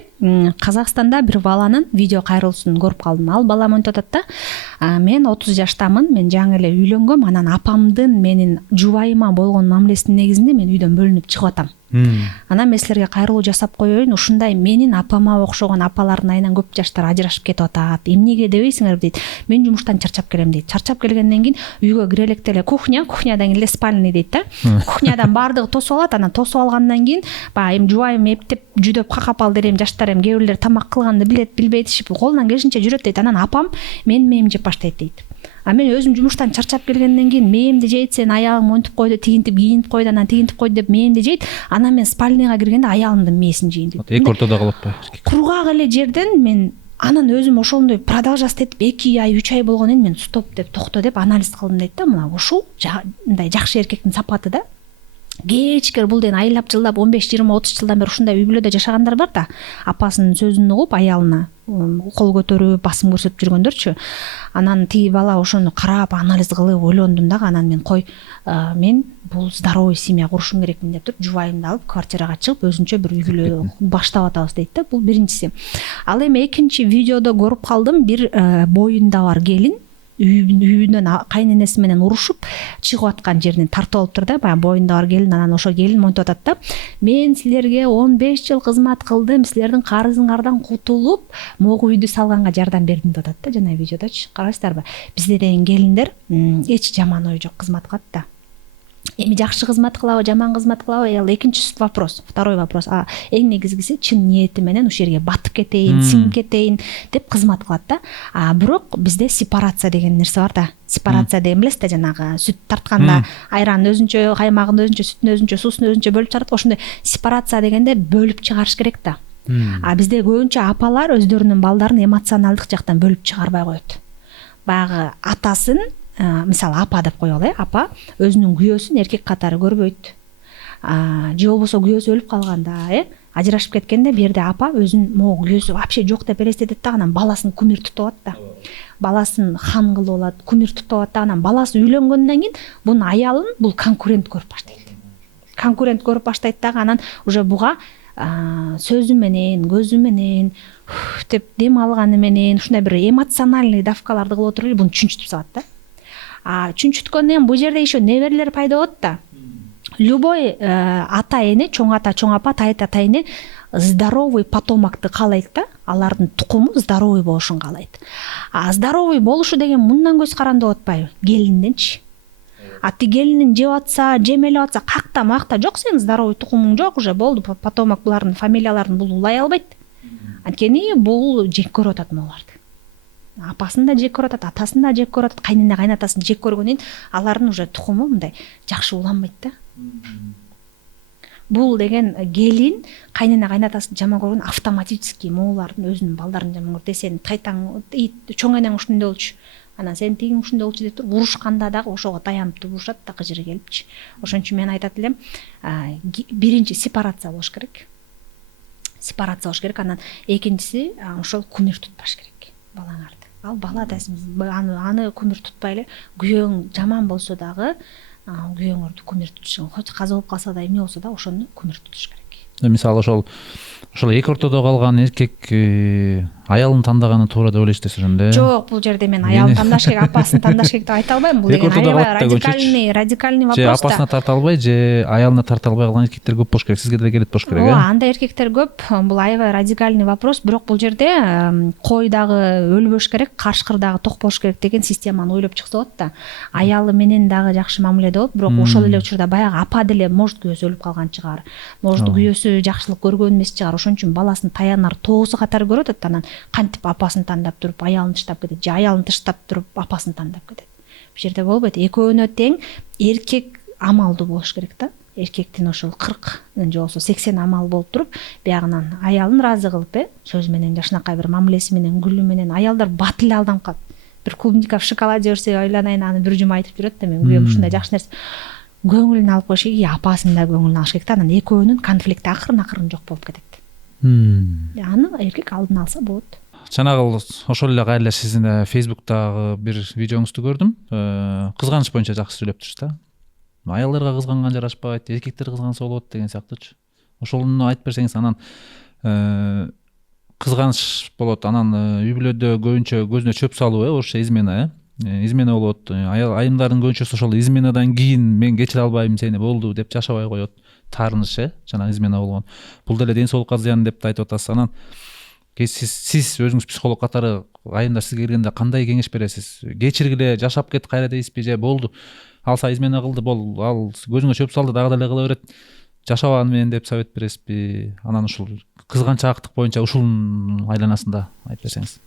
Казакстанда бир баланын видео кайрылуусун көрүп калдым. Ал бала монтип атат да. Мен 30 жаштамын, мен жаңы эле үйлөнгөм, анан апамдын менин жубайыма болгон мамилесинин негизинде мен үйдөн бөлүнүп чыгып атам. Анан мен силерге кайрылуу жасап коеюн, ушундай менин апама окшогон апалардын айынан көп жаштар ажырашып кетип атат. Эмнеге дебейсиңерби дейт. Мен жумуштан чарчап келем дейт. Чарчап келгенден кийин үйгө кире электе эле кухнядан эле спальный дейт да. Кухнядан баардыгы тосуп алат, анан тосуп алгандан кийин баягы эми жубайым эптеп жүдөп какапал дерем жаштар эми кээ бирлер тамак кылганды билет, билбейт, колунан келишинче жүрөт дейт. Анан апам менин мээми жеп баштайт дейт. Мен өзүм жумуштан чарчап келгенден кийин мээмди жейт, сен аягың монтип койду, тигинтип кийинип койду, анан тигинтип койду деп мээмди жейт. Анан мен спальныйга киргенде аялымдын мээсин жейин дейт. Эки ортодо калып атпайбы? Кургак эле жерден мен Анан өзүм ошондой продолжать этип 2 ай 3 ай болгондон кийин мен стоп деп токто деп анализ кылдым дейт да. Мына ушул мындай жакшы эркектин сапаты да. Кечкер бул деген айлап жылдап 15 20 30 жылдан бери ушундай үй бүлөдө жашагандар бар да. Апасынын сөзүн угуп аялына кол көтөрүп басым көрсөтүп жүргөндөрчү. Анан тиги бала ошону карап анализ кылып ойлондум дагы. Анан мен мен бул здоровый семья курушум керекмин деп туруп жубайымды алып квартирага чыгып өзүнчө бир үй бүлө баштап атабыз дейт да. Бул биринчиси. Ал эми экинчи видеодо көрүп калдым, бир боюнда бар келин үйүнөн кайненеси менен урушуп чыгып аткан жеринен тартып алыптыр да. Баягы боюнда бар келин. Анан ошо келин монтип атат да. Мен силерге 15 жыл кызмат кылдым, силердин карызыңардан кутулуп, могу үйдү салганга жардам бердим деп атат да жана видеодочу. Карайсыздарбы? Бизде деген келиндер эч жаман ой жок, кызмат кылат да. Эми жакшы кызмат кылабы, жаман кызмат кылабы, ал экинчи вопрос. Второй вопрос. Эң негизгиси чын ниети менен ушул жерге батып кетейин, сиңип кетейин деп кызмат кылат да. Бирок бизде сепарация деген нерсе бар да. Сепарация деген билесиз да, жанагы сүт тартканда айранын өзүнчө, каймагын өзүнчө, сүтүн өзүнчө, суусун өзүнчө бөлүп чыгарат. Ошондой сепарация дегенде бөлүп чыгарыш керек да. Бизде көбүнчө апалар өздөрүнүн балдарын эмоционалдык жактан бөлүп чыгарбай коет. Баягы атасын, мисалы апа деп коелу, апа өзүнүн күйөөсүн эркек катары көрбөйт. Же болбосо күйөөсү өлүп калганда, ажырашып кеткенде берде апа өзүн могу күйөөсү вообще жок деп элестетет да. Анан баласын кумир тутуп алат да. Баласын хан кылып алат, кумир тутуп алат да. Анан баласы үйлөнгөндөн кийин бунун аялын бул конкурент көрүп баштайт. Конкурент көрүп баштайт дагы. Анан уже буга сөзү менен, көзү менен деп дем алганы менен ушундай бир эмоциональный давкаларды кылып отуруп буну чүнчүтүп салат да. Чүнчүткөндөн кийин бул жерде еще неберелер пайда болот да. Любой ата эне, чоң ата, чоң апа, тайта, тайне здоровый потомокты каалайт да. Алардын тукуму здоровый болушун каалайт. Здоровый болушу деген мындан көз каранды болуп атпайбы? Келинденчи. Ати келинин жеп атса, жемелеп атса, какта макта жок, сенин здоровый тукумуң жок, уже болду, потомок булардын фамилияларын бул улай албайт. Анткени бул жек көрүп атат буларды. Апасын да жек көрүп атат, атасын да жек көрүп атат, кайнене кайнатасын жек көргөндөн кийин алардын уже тукуму мындай жакшы уланбайт да. Бул деген келин кайнене кайнатасын жаман көргөн автоматически могулардын өзүнүн балдарын жаман көрүп, сен тайтаң чоң энең ушундай болчу, анан сен тигиң ушундай болчу деп туруп урушканда дагы ошого таянып туруп урушат да, кыжыры келипчи. Ошон үчүн мен айтат элем, биринчи сепарация болуш керек. Сепарация болуш керек, анан экинчиси ошол кумир тутпаш керек балаңарды. Ал бала да аны кумир тутпай эле, күйөөң жаман болсо дагы күйөөңөрдү кумир тутуш керек. Хоть каза болуп калса да эмне болсо да ошону кумир тутуш керек. Мисалы ошол эки ортодо калган эркек аялын тандаганы туура деп ойлойсуз ошондо? Жок, бул жерде мен аялын тандаш керек, апасын тандаш керек деп айта албайм. Бул деген радикальный вопрос. Же апасына тарта албай, же аялына тарта албай калган эркектер көп болуш керек. Сизге да келет болуш керек, Андай эркектер көп. Бул аябай радикальный вопрос. Бирок бул жерде кой дагы өлбөш керек, кашкыр дагы ток болуш керек деген системаны ойлоп чыкса болот да. Аялы менен дагы жакшы мамиледе болот, бирок ошол эле учурда баягы апа деле может күйөөсү өлүп калган чыгар. Может күйөөсү жакшылык көргөн эмес чыгар. Ошон үчүн баласын таянар тоосу катары көрөт атат. Анан кантип апасын тандап туруп аялын таштап кетет, же аялын таштап туруп апасын тандап кетет. Бул жерде болбойт. Экөөнө тең эркек амалдуу болуш керек да. Эркектин ошол 40 же болбосо 80 амал болуп туруп, биягынан аялын ыраазы кылып, сөз менен жашынакай бир мамилеси менен, гүлү менен. Аялдар бат эле алданып калат. Бир клубника в шоколад жиберсе ойланайын, аны бир жума айтып жүрөт да, мен күйөөм ушундай жакшы нерсе. Көңүлүн алып коюш керек, апасын да көңүлүн алыш керек да. Анан экөөнүн конфликти акырын жок болуп кетет. Аны эркек алдын алса болот. Жанагы ошол эле кайра сиздин Facebook'тагы бир видеоңузду көрдүм. Кызганыч боюнча жакшы сүйлөп турсуз да. Аялдарга кызганган жарашпайт, эркектер кызганса болот деген сыяктуучу. Ошону айтып берсеңиз, анан кызганыч болот, анан үй бүлөдө көбүнчө көзүнө чөп салуу, ошо измена, измена болот. Айымдардын көбүнчөсү ошол изменадан кийин мен кечире албайм сени, болду деп жашабай коет. Таарыныш, жана измена болгон. Бул деле ден соолукка зыян деп айтып атасыз. Анан сиз өзүңүз психолог катары айымдар сизге келгенде кандай кеңеш бересиз? Кечиргиле, жашап кет кайра дейсизби, же болду алса измена кылды, ал көзүңө чөп салды, дагы деле кыла берет, жашабаган менен деп совет бересизби? Анан ушул кызганчаактык боюнча ушунун айланасында айтып берсеңиз.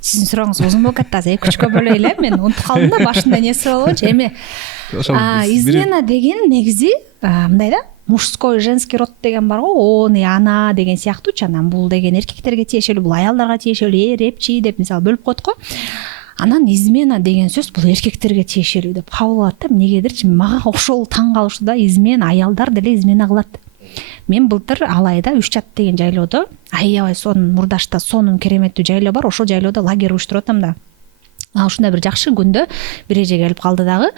Сиздин сурооңуз узун болуп кетти, азыр 2-3кө бөлөйлү. Мен унутуп калдым да, башында нерсе болгончу. Эми измена деген негизи мындай да, мужской женский род деген бар го, он и она деген сыяктуучу. Анан бул деген эркектерге тиешелүү, бул аялдарга тиешелүү, репчи деп мисалы бөлүп коет го. Анан измена деген сөз бул эркектерге тиешелүү деп кабыл алат да. Эмнегедирчи мага ошол таң калыштуу да, измена аялдар деле измена кылат. Мен былтыр Алайда 3 чат деген жайлоодо, аябай сонун Мурдашта сонун кереметтүү жайлоо бар, ошол жайлоодо лагерь уюштуруп атам да. Ушундай бир жакшы күндө бир эже келип калды дагы.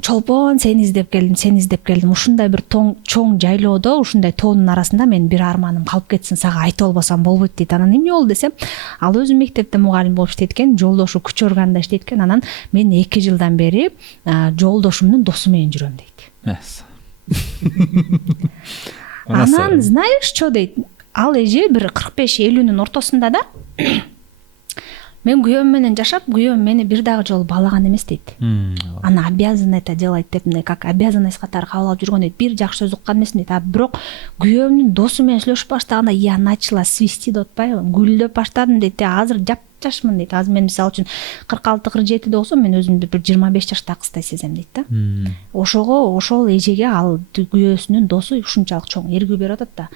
Чолпон, сени издеп келдим. Ушундай бир чоң жайлоодо, ушундай тоонун арасында мен бир арманым калып кетсин, сага айтып албасам болбойт дейт. Анан эмне болду десем, ал өзү мектепте мугалим болуп иштейт экен, жолдошу күч органында иштейт экен. Анан мен 2 жылдан бери жолдошумдун досу менен жүрөм дейт. Анан знаешь что дейт? Ал эже бир 45-50-нын ортосунда да. Мен күйөөм менен жашап, күйөөм мени бир дагы жолу баалаган эмес дейт. Аны обязан это делать деп, как обязанность катары кабыл алып жүргөн дейт. Бир жакшы сөз уккан эмесмин дейт. Бирок күйөөмдүн досу менен сүйлөшүп баштаганда я начала свисти деп атпайбы, гүлдөп баштадым дейт. Азыр жашмын дейт. Азыр мен мисалы үчүн 46-47 болсом, мен өзүмдү бир 25 жашта кыздай сезем дейт да. Ошого, ошол эжеге ал күйөөсүнүн досу ушунчалык чоң эргүү берип атат да.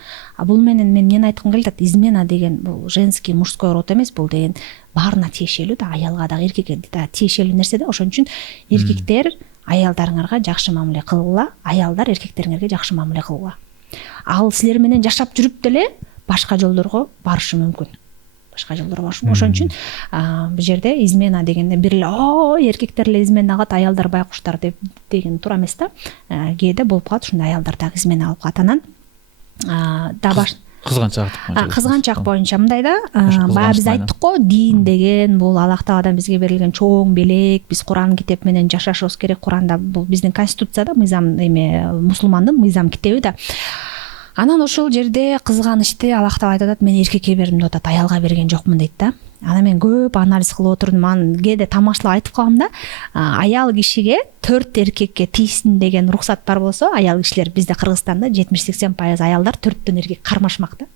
Бул менен мен эмнени айткым келип атат? Измена деген бул женский, мужской род эмес, бул деген баарына тиешелүү да, аялга дагы эркекке да тиешелүү нерсе да. Ошон үчүн эркектер аялдарыңарга жакшы мамиле кылгыла, аялдар эркектериңерге жакшы мамиле кылгыла. Ал силер менен жашап жүрүп деле башка жолдорго барышы мүмкүн. Ошон үчүн бул жерде измена дегенде бир эле эркектер эле измена кылат, аялдар байкуштар деген туура эмес да. Кээде болуп калат, ушундай аялдар дагы измена кылып калат. Анан кызганчак боюнча мындай да, баягы биз айттык го, дин деген бул Аллах Тааладан бизге берилген чоң белек, биз Куран китеп менен жашашыбыз керек. Куранда бул биздин конституцияда мыйзам мусулмандын мыйзам китеби да. Анан ошол жерде кызганычты Аллах Таала айтат, мен эркекке бердим деп атат, аялга берген жокмун дейт да. Анан мен көп анализ кылып отурдум, анан кээде тамашалап айтып калам да. Аял кишиге 4 эркекке тийсин деген уруксат бар болсо, аял кишилер бизде Кыргызстанда 70-80% аялдар 4төн эркек кармашмак да.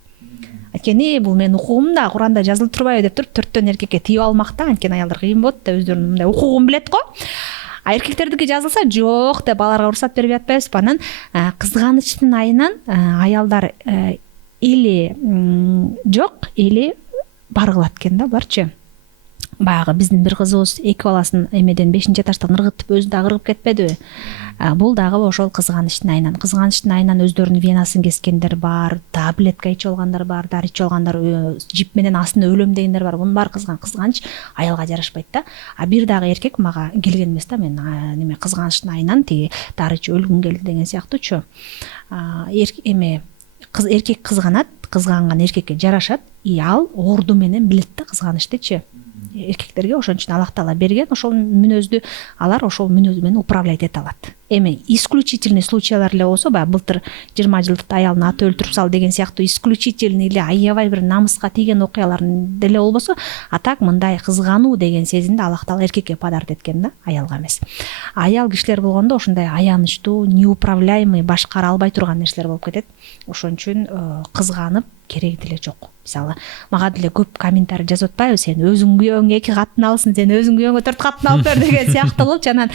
Анткени бул менин укугум да, Куранда жазылып турбайбы деп туруп 4төн эркекке тийип алмак да. Анткени аялдар кыйын болот да, өздөрүнүн мындай укугун билет го. Эркектердики жазылса жок деп аларга уруксат бербей атпайбызбы? Анан кызганычтын айынан аялдар или жок, или бар кылат экен да буларчы. Баягы биздин бир кызыбыз 2 баласын эмеден 5-этаждан ыргытып, өзү дагы ыргып кетпедиби? Бул дагы ошол кызганычтын айынан. Кызганычтын айынан өздөрүнүн венасын кескендер бар, таблетка ичип алгандар бар, дары ичип алгандар, жип менен астына өлөм дегендер бар. Мунун баары кызганыч аялга жарашпайт да. Бир дагы эркек мага келген эмес да, мен неме кызганычтын айынан тиги дары ичип өлгүм келди деген сыяктуучу. Эркек кызганат, кызганган эркекке жарашат, ал орду менен билет да кызганычтычы. Эркектерге ошон үчүн Аллах Таала берген ошол мүнөздү, алар ошол мүнөз менен управлять эте алат. Эми исключительный случайлар эле болсо, баягы былтыр 20 жылдыкта аялын аты өлтүрүп сал деген сыяктуу исключительный эле аябай бир намыска тийген окуялар деле болбосо, а так мындай кызгануу деген сезимди Аллах Таала эркекке подарок эткен да, аялга эмес. Аял кишилер болгондо ошондой аянычтуу, неуправляемый, башкара албай турган нерселер болуп кетет. Ошон үчүн кызганып кереги деле жок. Мисалы, мага деле көп комментарий жазып атпайбы, сен өзүң күйөөңө 2 катын алсын, сен өзүң күйөөңө 4 катын алып бер деген сыяктуу. Анан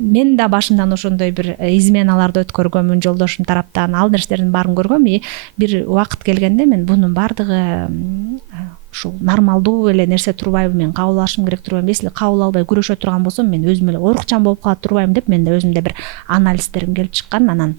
мен да башынан ошондой бир изменаларды өткөргөмүн жолдошум тараптан, ал нерселердин баарын көргөм. Бир убакыт келгенде мен бунун баардыгы ушул нормалдуу эле нерсе турбайбы, мен кабыл алышым керек турбайбы, если кабыл албай күрөшө турган болсом, мен өзүм эле орукчан болуп калат турбайбы деп мен да өзүмдө бир анализдерим келип чыккан. Анан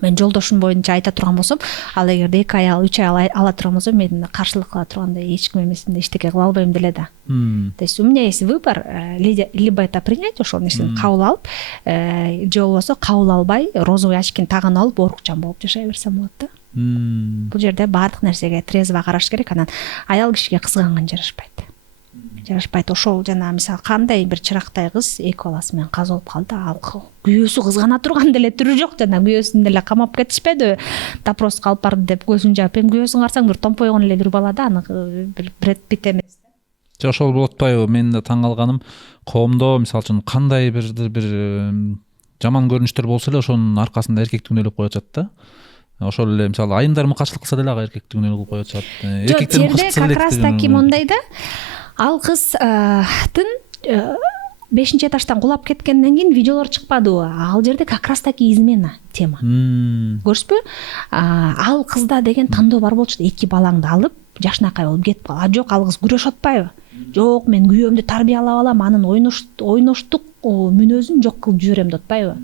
мен жолдошум боюнча айта турган болсом, ал эгерде 2 аял 3 аял ала турган болсом, мен каршылык кыла тургандай эч ким эмесин да, эчтеке кыла албайм деле да. То есть у меня есть выбор, либо это принять, ошол нерсени кабыл алып, же болбосо кабыл албай, розовый очкин тагын алып, орукчан болуп жашай берсем болот да. Бул жерде баардык нерсеге трезво караш керек. Анан аял кишиге кызганган жарашпайт. Ошол жана мисалы кандай бир чырактай кыз 2 баласы менен каза болуп калды, ал күйөөсү кызгана турган деле түрү жок, жана күйөөсүн деле камап кетишпедиби? Допроско алып барды деп көзүн жаап, күйөөсүн карасаң бир томпойгон эле бир бала да, аны бир Брэд Питт эмес да. Ошол болуп атпайбы? Мен да таң калганым, коомдо мисалы үчүн кандай бир жаман көрүнүштөр болсо эле ошонун аркасында эркекти күнөөлөп коюп атат да. Ошол эле мисалы айымдар мыкаачылык кылса деле ага эркекти күнөөлөп коюп атышат. Эркектер мыкаачылык кылса деле как раз таки мондай да. Ал кыздын 5-этаждан кулап кеткенден кийин видеолор чыкпадыбы? Ал жерде как раз таки измена. тема. Көрсүзбү? Ал кызда деген тандоо бар болчу. 2 балаңды алып жашынакай болуп кетип кал. Жок, ал кыз күрөшүп атпайбы? Жок, мен күйөөмдү тарбиялап алам, анын ойноштук мүнөзүн жок кылып жиберем деп атпайбы?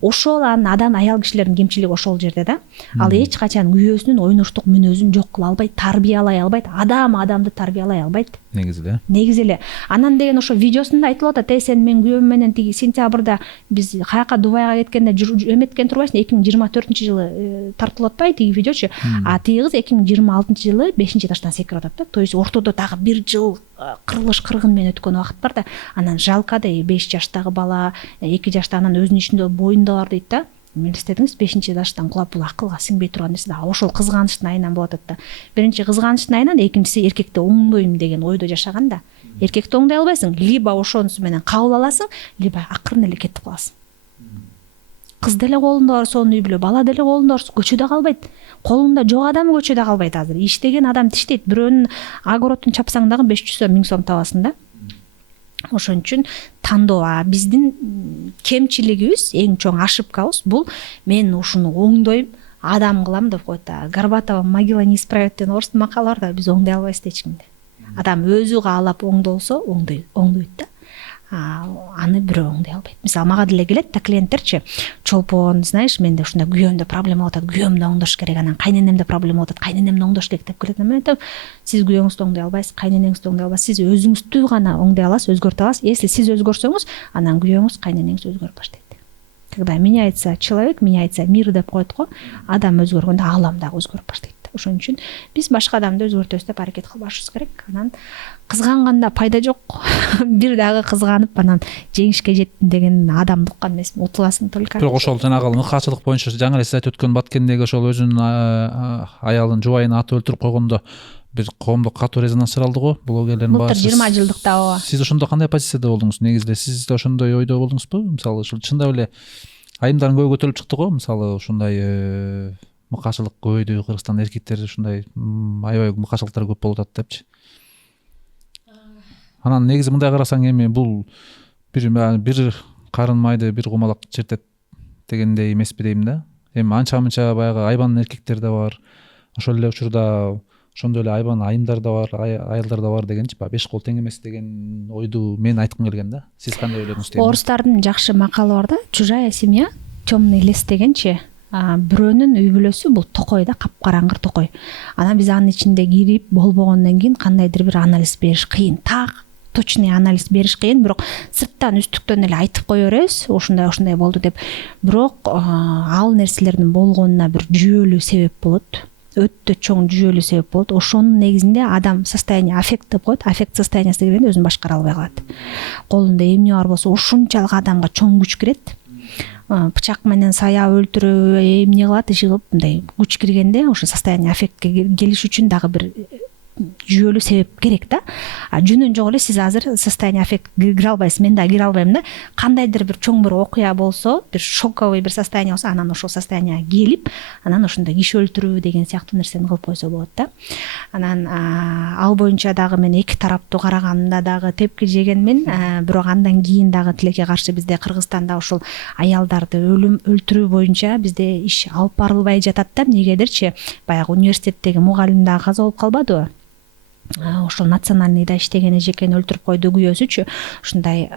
Ошол адам аял кишилердин кемчилиги ошол жерде да. Ал эч качан күйөөсүнүн ойноштук мүнөзүн жок кыла албайт, тарбиялай албайт. Адамды тарбиялай албайт. Негизи эле. Анан деген ошо видеосунда айтылып атат, сен мен күйөөм менен тиги сентябрда биз каяка Дубайга кеткенде эметкен турбайсың, 2024-жылы тартылып атпайбы тиги видеочу. А тиги кыз 2026-жылы 5-этаждан секирип атат да. То есть ортодо дагы 1 жыл кырылыш кыргын менен өткөн убакыт бар да. Анан жалко да 5 жаштагы бала, 2 жашта анан өзүнүн ичинде боюндалар дейт да. Мен эстедиңиз, 5-этаждан кулап, бул акылга сиңбей турган нерсе да. Ошол кызганычтын айынан болот атат да. Биринчи кызганычтын айынан, экинчиси эркекти оңдойм деген ойдо жашаган да. Эркекти оңдой албайсың, либо ошонусу менен кабыл аласың, либо акырын эле кетип каласың. Кыз деле колунда бар сонун үй бүлө, бала деле колунда бар, көчөдө калбайт. Колунда жок адам көчөдө калбайт азыр. Иштеген адам тиштейт. Бирөөнүн огородун чапсаң дагы 500 сом, 1000 сом табасың да. Ошон үчүн тандоо биздин кемчилигибиз, эң чоң ошибкабыз бул мен ушуну оңдойм, адам кылам деп коет да. Горбатова могила не исправит деген орус макалы бар да, биз оңдой албайбыз эч кимди. Адам өзү каалап оңдолсо оңдойт да. Аны бирөө оңдой албайт. Мисалы, мага деле келет да клиенттерчи, чолпон, знаешь, менде ушундай күйөөмдө проблема болуп атат, күйөөмдү оңдош керек, анан кайненемде проблема болуп атат, кайненемди оңдош керек деп келет. Мен айтам, сиз күйөөңүздү оңдой албайсыз, кайненеңизди оңдой албайсыз, сиз өзүңүздү гана оңдой аласыз, өзгөртө аласыз. Если сиз өзгөрсөңүз, анан күйөөңүз, кайненеңиз өзгөрүп баштайт. Когда меняется человек, меняется мир деп коет го. Адам өзгөргөндө аалам дагы өзгөрүп баштайт. Ошон үчүн биз башка адамды өзгөртөбүз деп аракет кылбашыбыз керек. Анан кызганганда пайда жок. Бир дагы кызганып анан жеңишке жеттим деген адамдыкка эмес, утуласың только. Бирок ошол жанагы мыкаачылык боюнча жаңы эле сиз айтып өткөн Баткендеги ошол өзүнүн аялын, жубайын аты өлтүрүп койгондо бир коомдук катуу резонанс чаралды го, блогерлердин баасы. Былтыр 20 жылдыкта ооба. Сиз ошондо кандай позицияда болдуңуз? Негизи эле сиз да ошондой ойдо болдуңузбу? Мисалы, ушул чындап эле айымдардын көбү көтөрүлүп чыкты го. Мисалы, ушундай мыкаачылык көбөйдү, Кыргызстанда эркектер ушундай аябай мыкаачылыктар көп болуп атат депчи. Анан негизи мындай карасаң, эми бул бир карын майды бир кумалак чертет дегендей эмеспи дейм да. Эми анча-мынча баягы айбан эркектер да бар. Ошол эле учурда ошондой эле айбан айымдар да бар, аялдар да бар дегенчи, 5 кол тең эмес деген ойду мен айткым келген да. Сиз кандай ойлодуңуз дейм? Орустардын жакшы макалы бар да, чужая семья, темный лес дегенчи. Бирөөнүн үй бүлөсү бул токой да, капкараңгыр токой. Анан биз анын ичинде кирип болбогондон кийин кандайдыр бир анализ бериш кыйын. Так точный анализ бериш кыйын, бирок сырттан үстүктөн эле айтып кое беребиз, ушундай болду деп. Бирок ал нерселердин болгонуна бир жүйөлүү себеп болот. Өтө чоң жүйөлүү себеп болот. Ошонун негизинде адам состояние аффект деп коет. Аффект состояниясы дегенде өзүн башкара албай калат. Колунда эмне бар болсо ушунчалык адамга чоң күч кирет. Бычак менен саяп өлтүрүп, эмне кылат, иши кылып, мындай күч киргенде ошо состояние аффектке келиш үчүн дагы бир жүйөлүү себеп керек да. Жөнүн жок эле сиз азыр состояние аффект кире албайсыз, мен да кире албайм да. Кандайдыр бир чоң бир окуя болсо, бир шоковый бир состояние болсо, анан ошол состоянияга келип, анан ошондой киши өлтүрүү деген сыяктуу нерсени кылып койсо болот да. Анан ал боюнча дагы мен эки тараптуу караганда дагы тепки жегенмин, бирок андан кийин дагы тилекке каршы бизде Кыргызстанда ошол аялдарды өлтүрүү боюнча бизде иш алып барылбай жатат да. Эмнегедирчи, баягы университеттеги мугалим дагы каза болуп калбадыбы? Ошол национальныйда иштеген эжекени өлтүрүп койду күйөөсүчү. Ушундай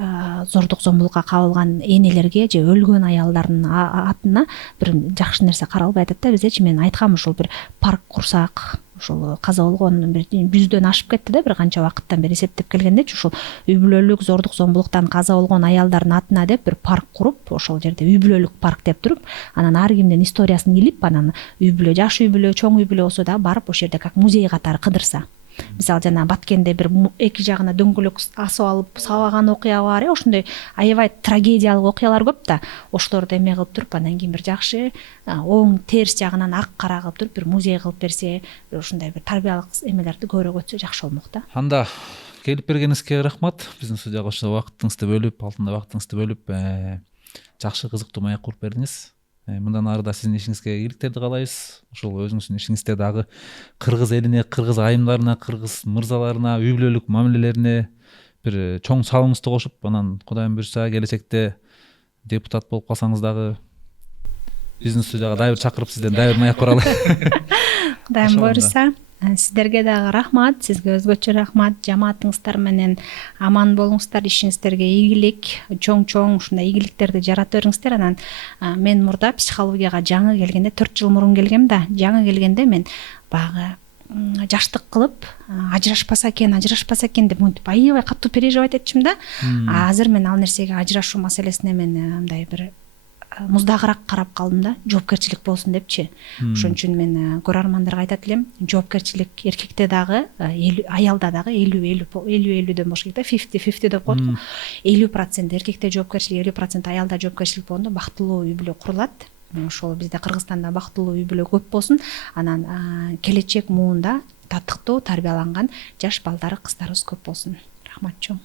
зордук зомбулукка кабылган энелерге же өлгөн аялдардын атына бир жакшы нерсе каралбай атат да. Биздечи мен айткам, ошол бир парк курсак, ошол каза болгон бир 100дөн ашып кетти да, бир канча убакыттан бери эсептеп келгендечи, ушул үй бүлөлүк зордук зомбулуктан каза болгон аялдардын атына деп бир парк куруп, ошол жерде үй бүлөлүк парк деп туруп, анан ар кимдин историясын илип, анан үй бүлө, жаш үй бүлө, чоң үй бүлө болсо да барып ошол жерде как музей катары кыдырса. Мисалы, жана Баткенде бир эки жагына дөңгөлөк асып алып сабаган окуя бар, ошондой аябай трагедиялык окуялар көп да. Ошолорду эме кылып туруп, анан кийин бир жакшы оң терс жагынан ак кара кылып туруп бир музей кылып берсе, ошондой бир тарбиялык эмелерди көбүрөөк өтсө жакшы болмок да. Анда келип бергениңизге рахмат. Биздин студияга ошо убактыңызды бөлүп, алтында убактыңызды бөлүп, жакшы кызыктуу маек куруп бердиңиз. Мындан ары да сиздин ишиңизге ийгиликтерди каалайбыз. Ошол өзүңүздүн ишиңизде дагы кыргыз элине, кыргыз айымдарына, кыргыз мырзаларына, үй бүлөлүк мамилелерине бир чоң салымыңызды кошуп, анан Кудайым буйрса келечекте депутат болуп калсаңыз дагы биздин студияга дайыр чакырып сизден дайыр маек баралы. Кудайым буйруса. Сиздерге дагы рахмат, сизге өзгөчө рахмат. Жамаатыңыздар менен аман болуңуздар, ишиңиздерге ийгилик, чоң ушундай ийгиликтерди жарата бериңиздер. Анан мен мурда психологияга жаңы келгенде, 4 жыл мурун келгем да, жаңы келгенде мен баягы жаштык кылып ажырашпаса экен деп мынтип аябай катуу переживать этчим да. Азыр мен ал нерсеге, ажырашуу маселесине мен мындай бир муздагыраак карап калдым да, жоопкерчилик болсун депчи. Ошон үчүн мен көрөрмандарга айтат элем, жоопкерчилик эркекте дагы, аялда дагы 50-50дөн болуш керек да, 50-50 деп коет го. 50% эркекте жоопкерчилик, 50% аялда жоопкерчилик болгондо бактылуу үй бүлө курулат. Ошол бизде Кыргызстанда бактылуу үй бүлө көп болсун. Анан келечек муунда татыктуу тарбияланган жаш балдары, кыздарыбыз көп болсун. Рахмат чоң.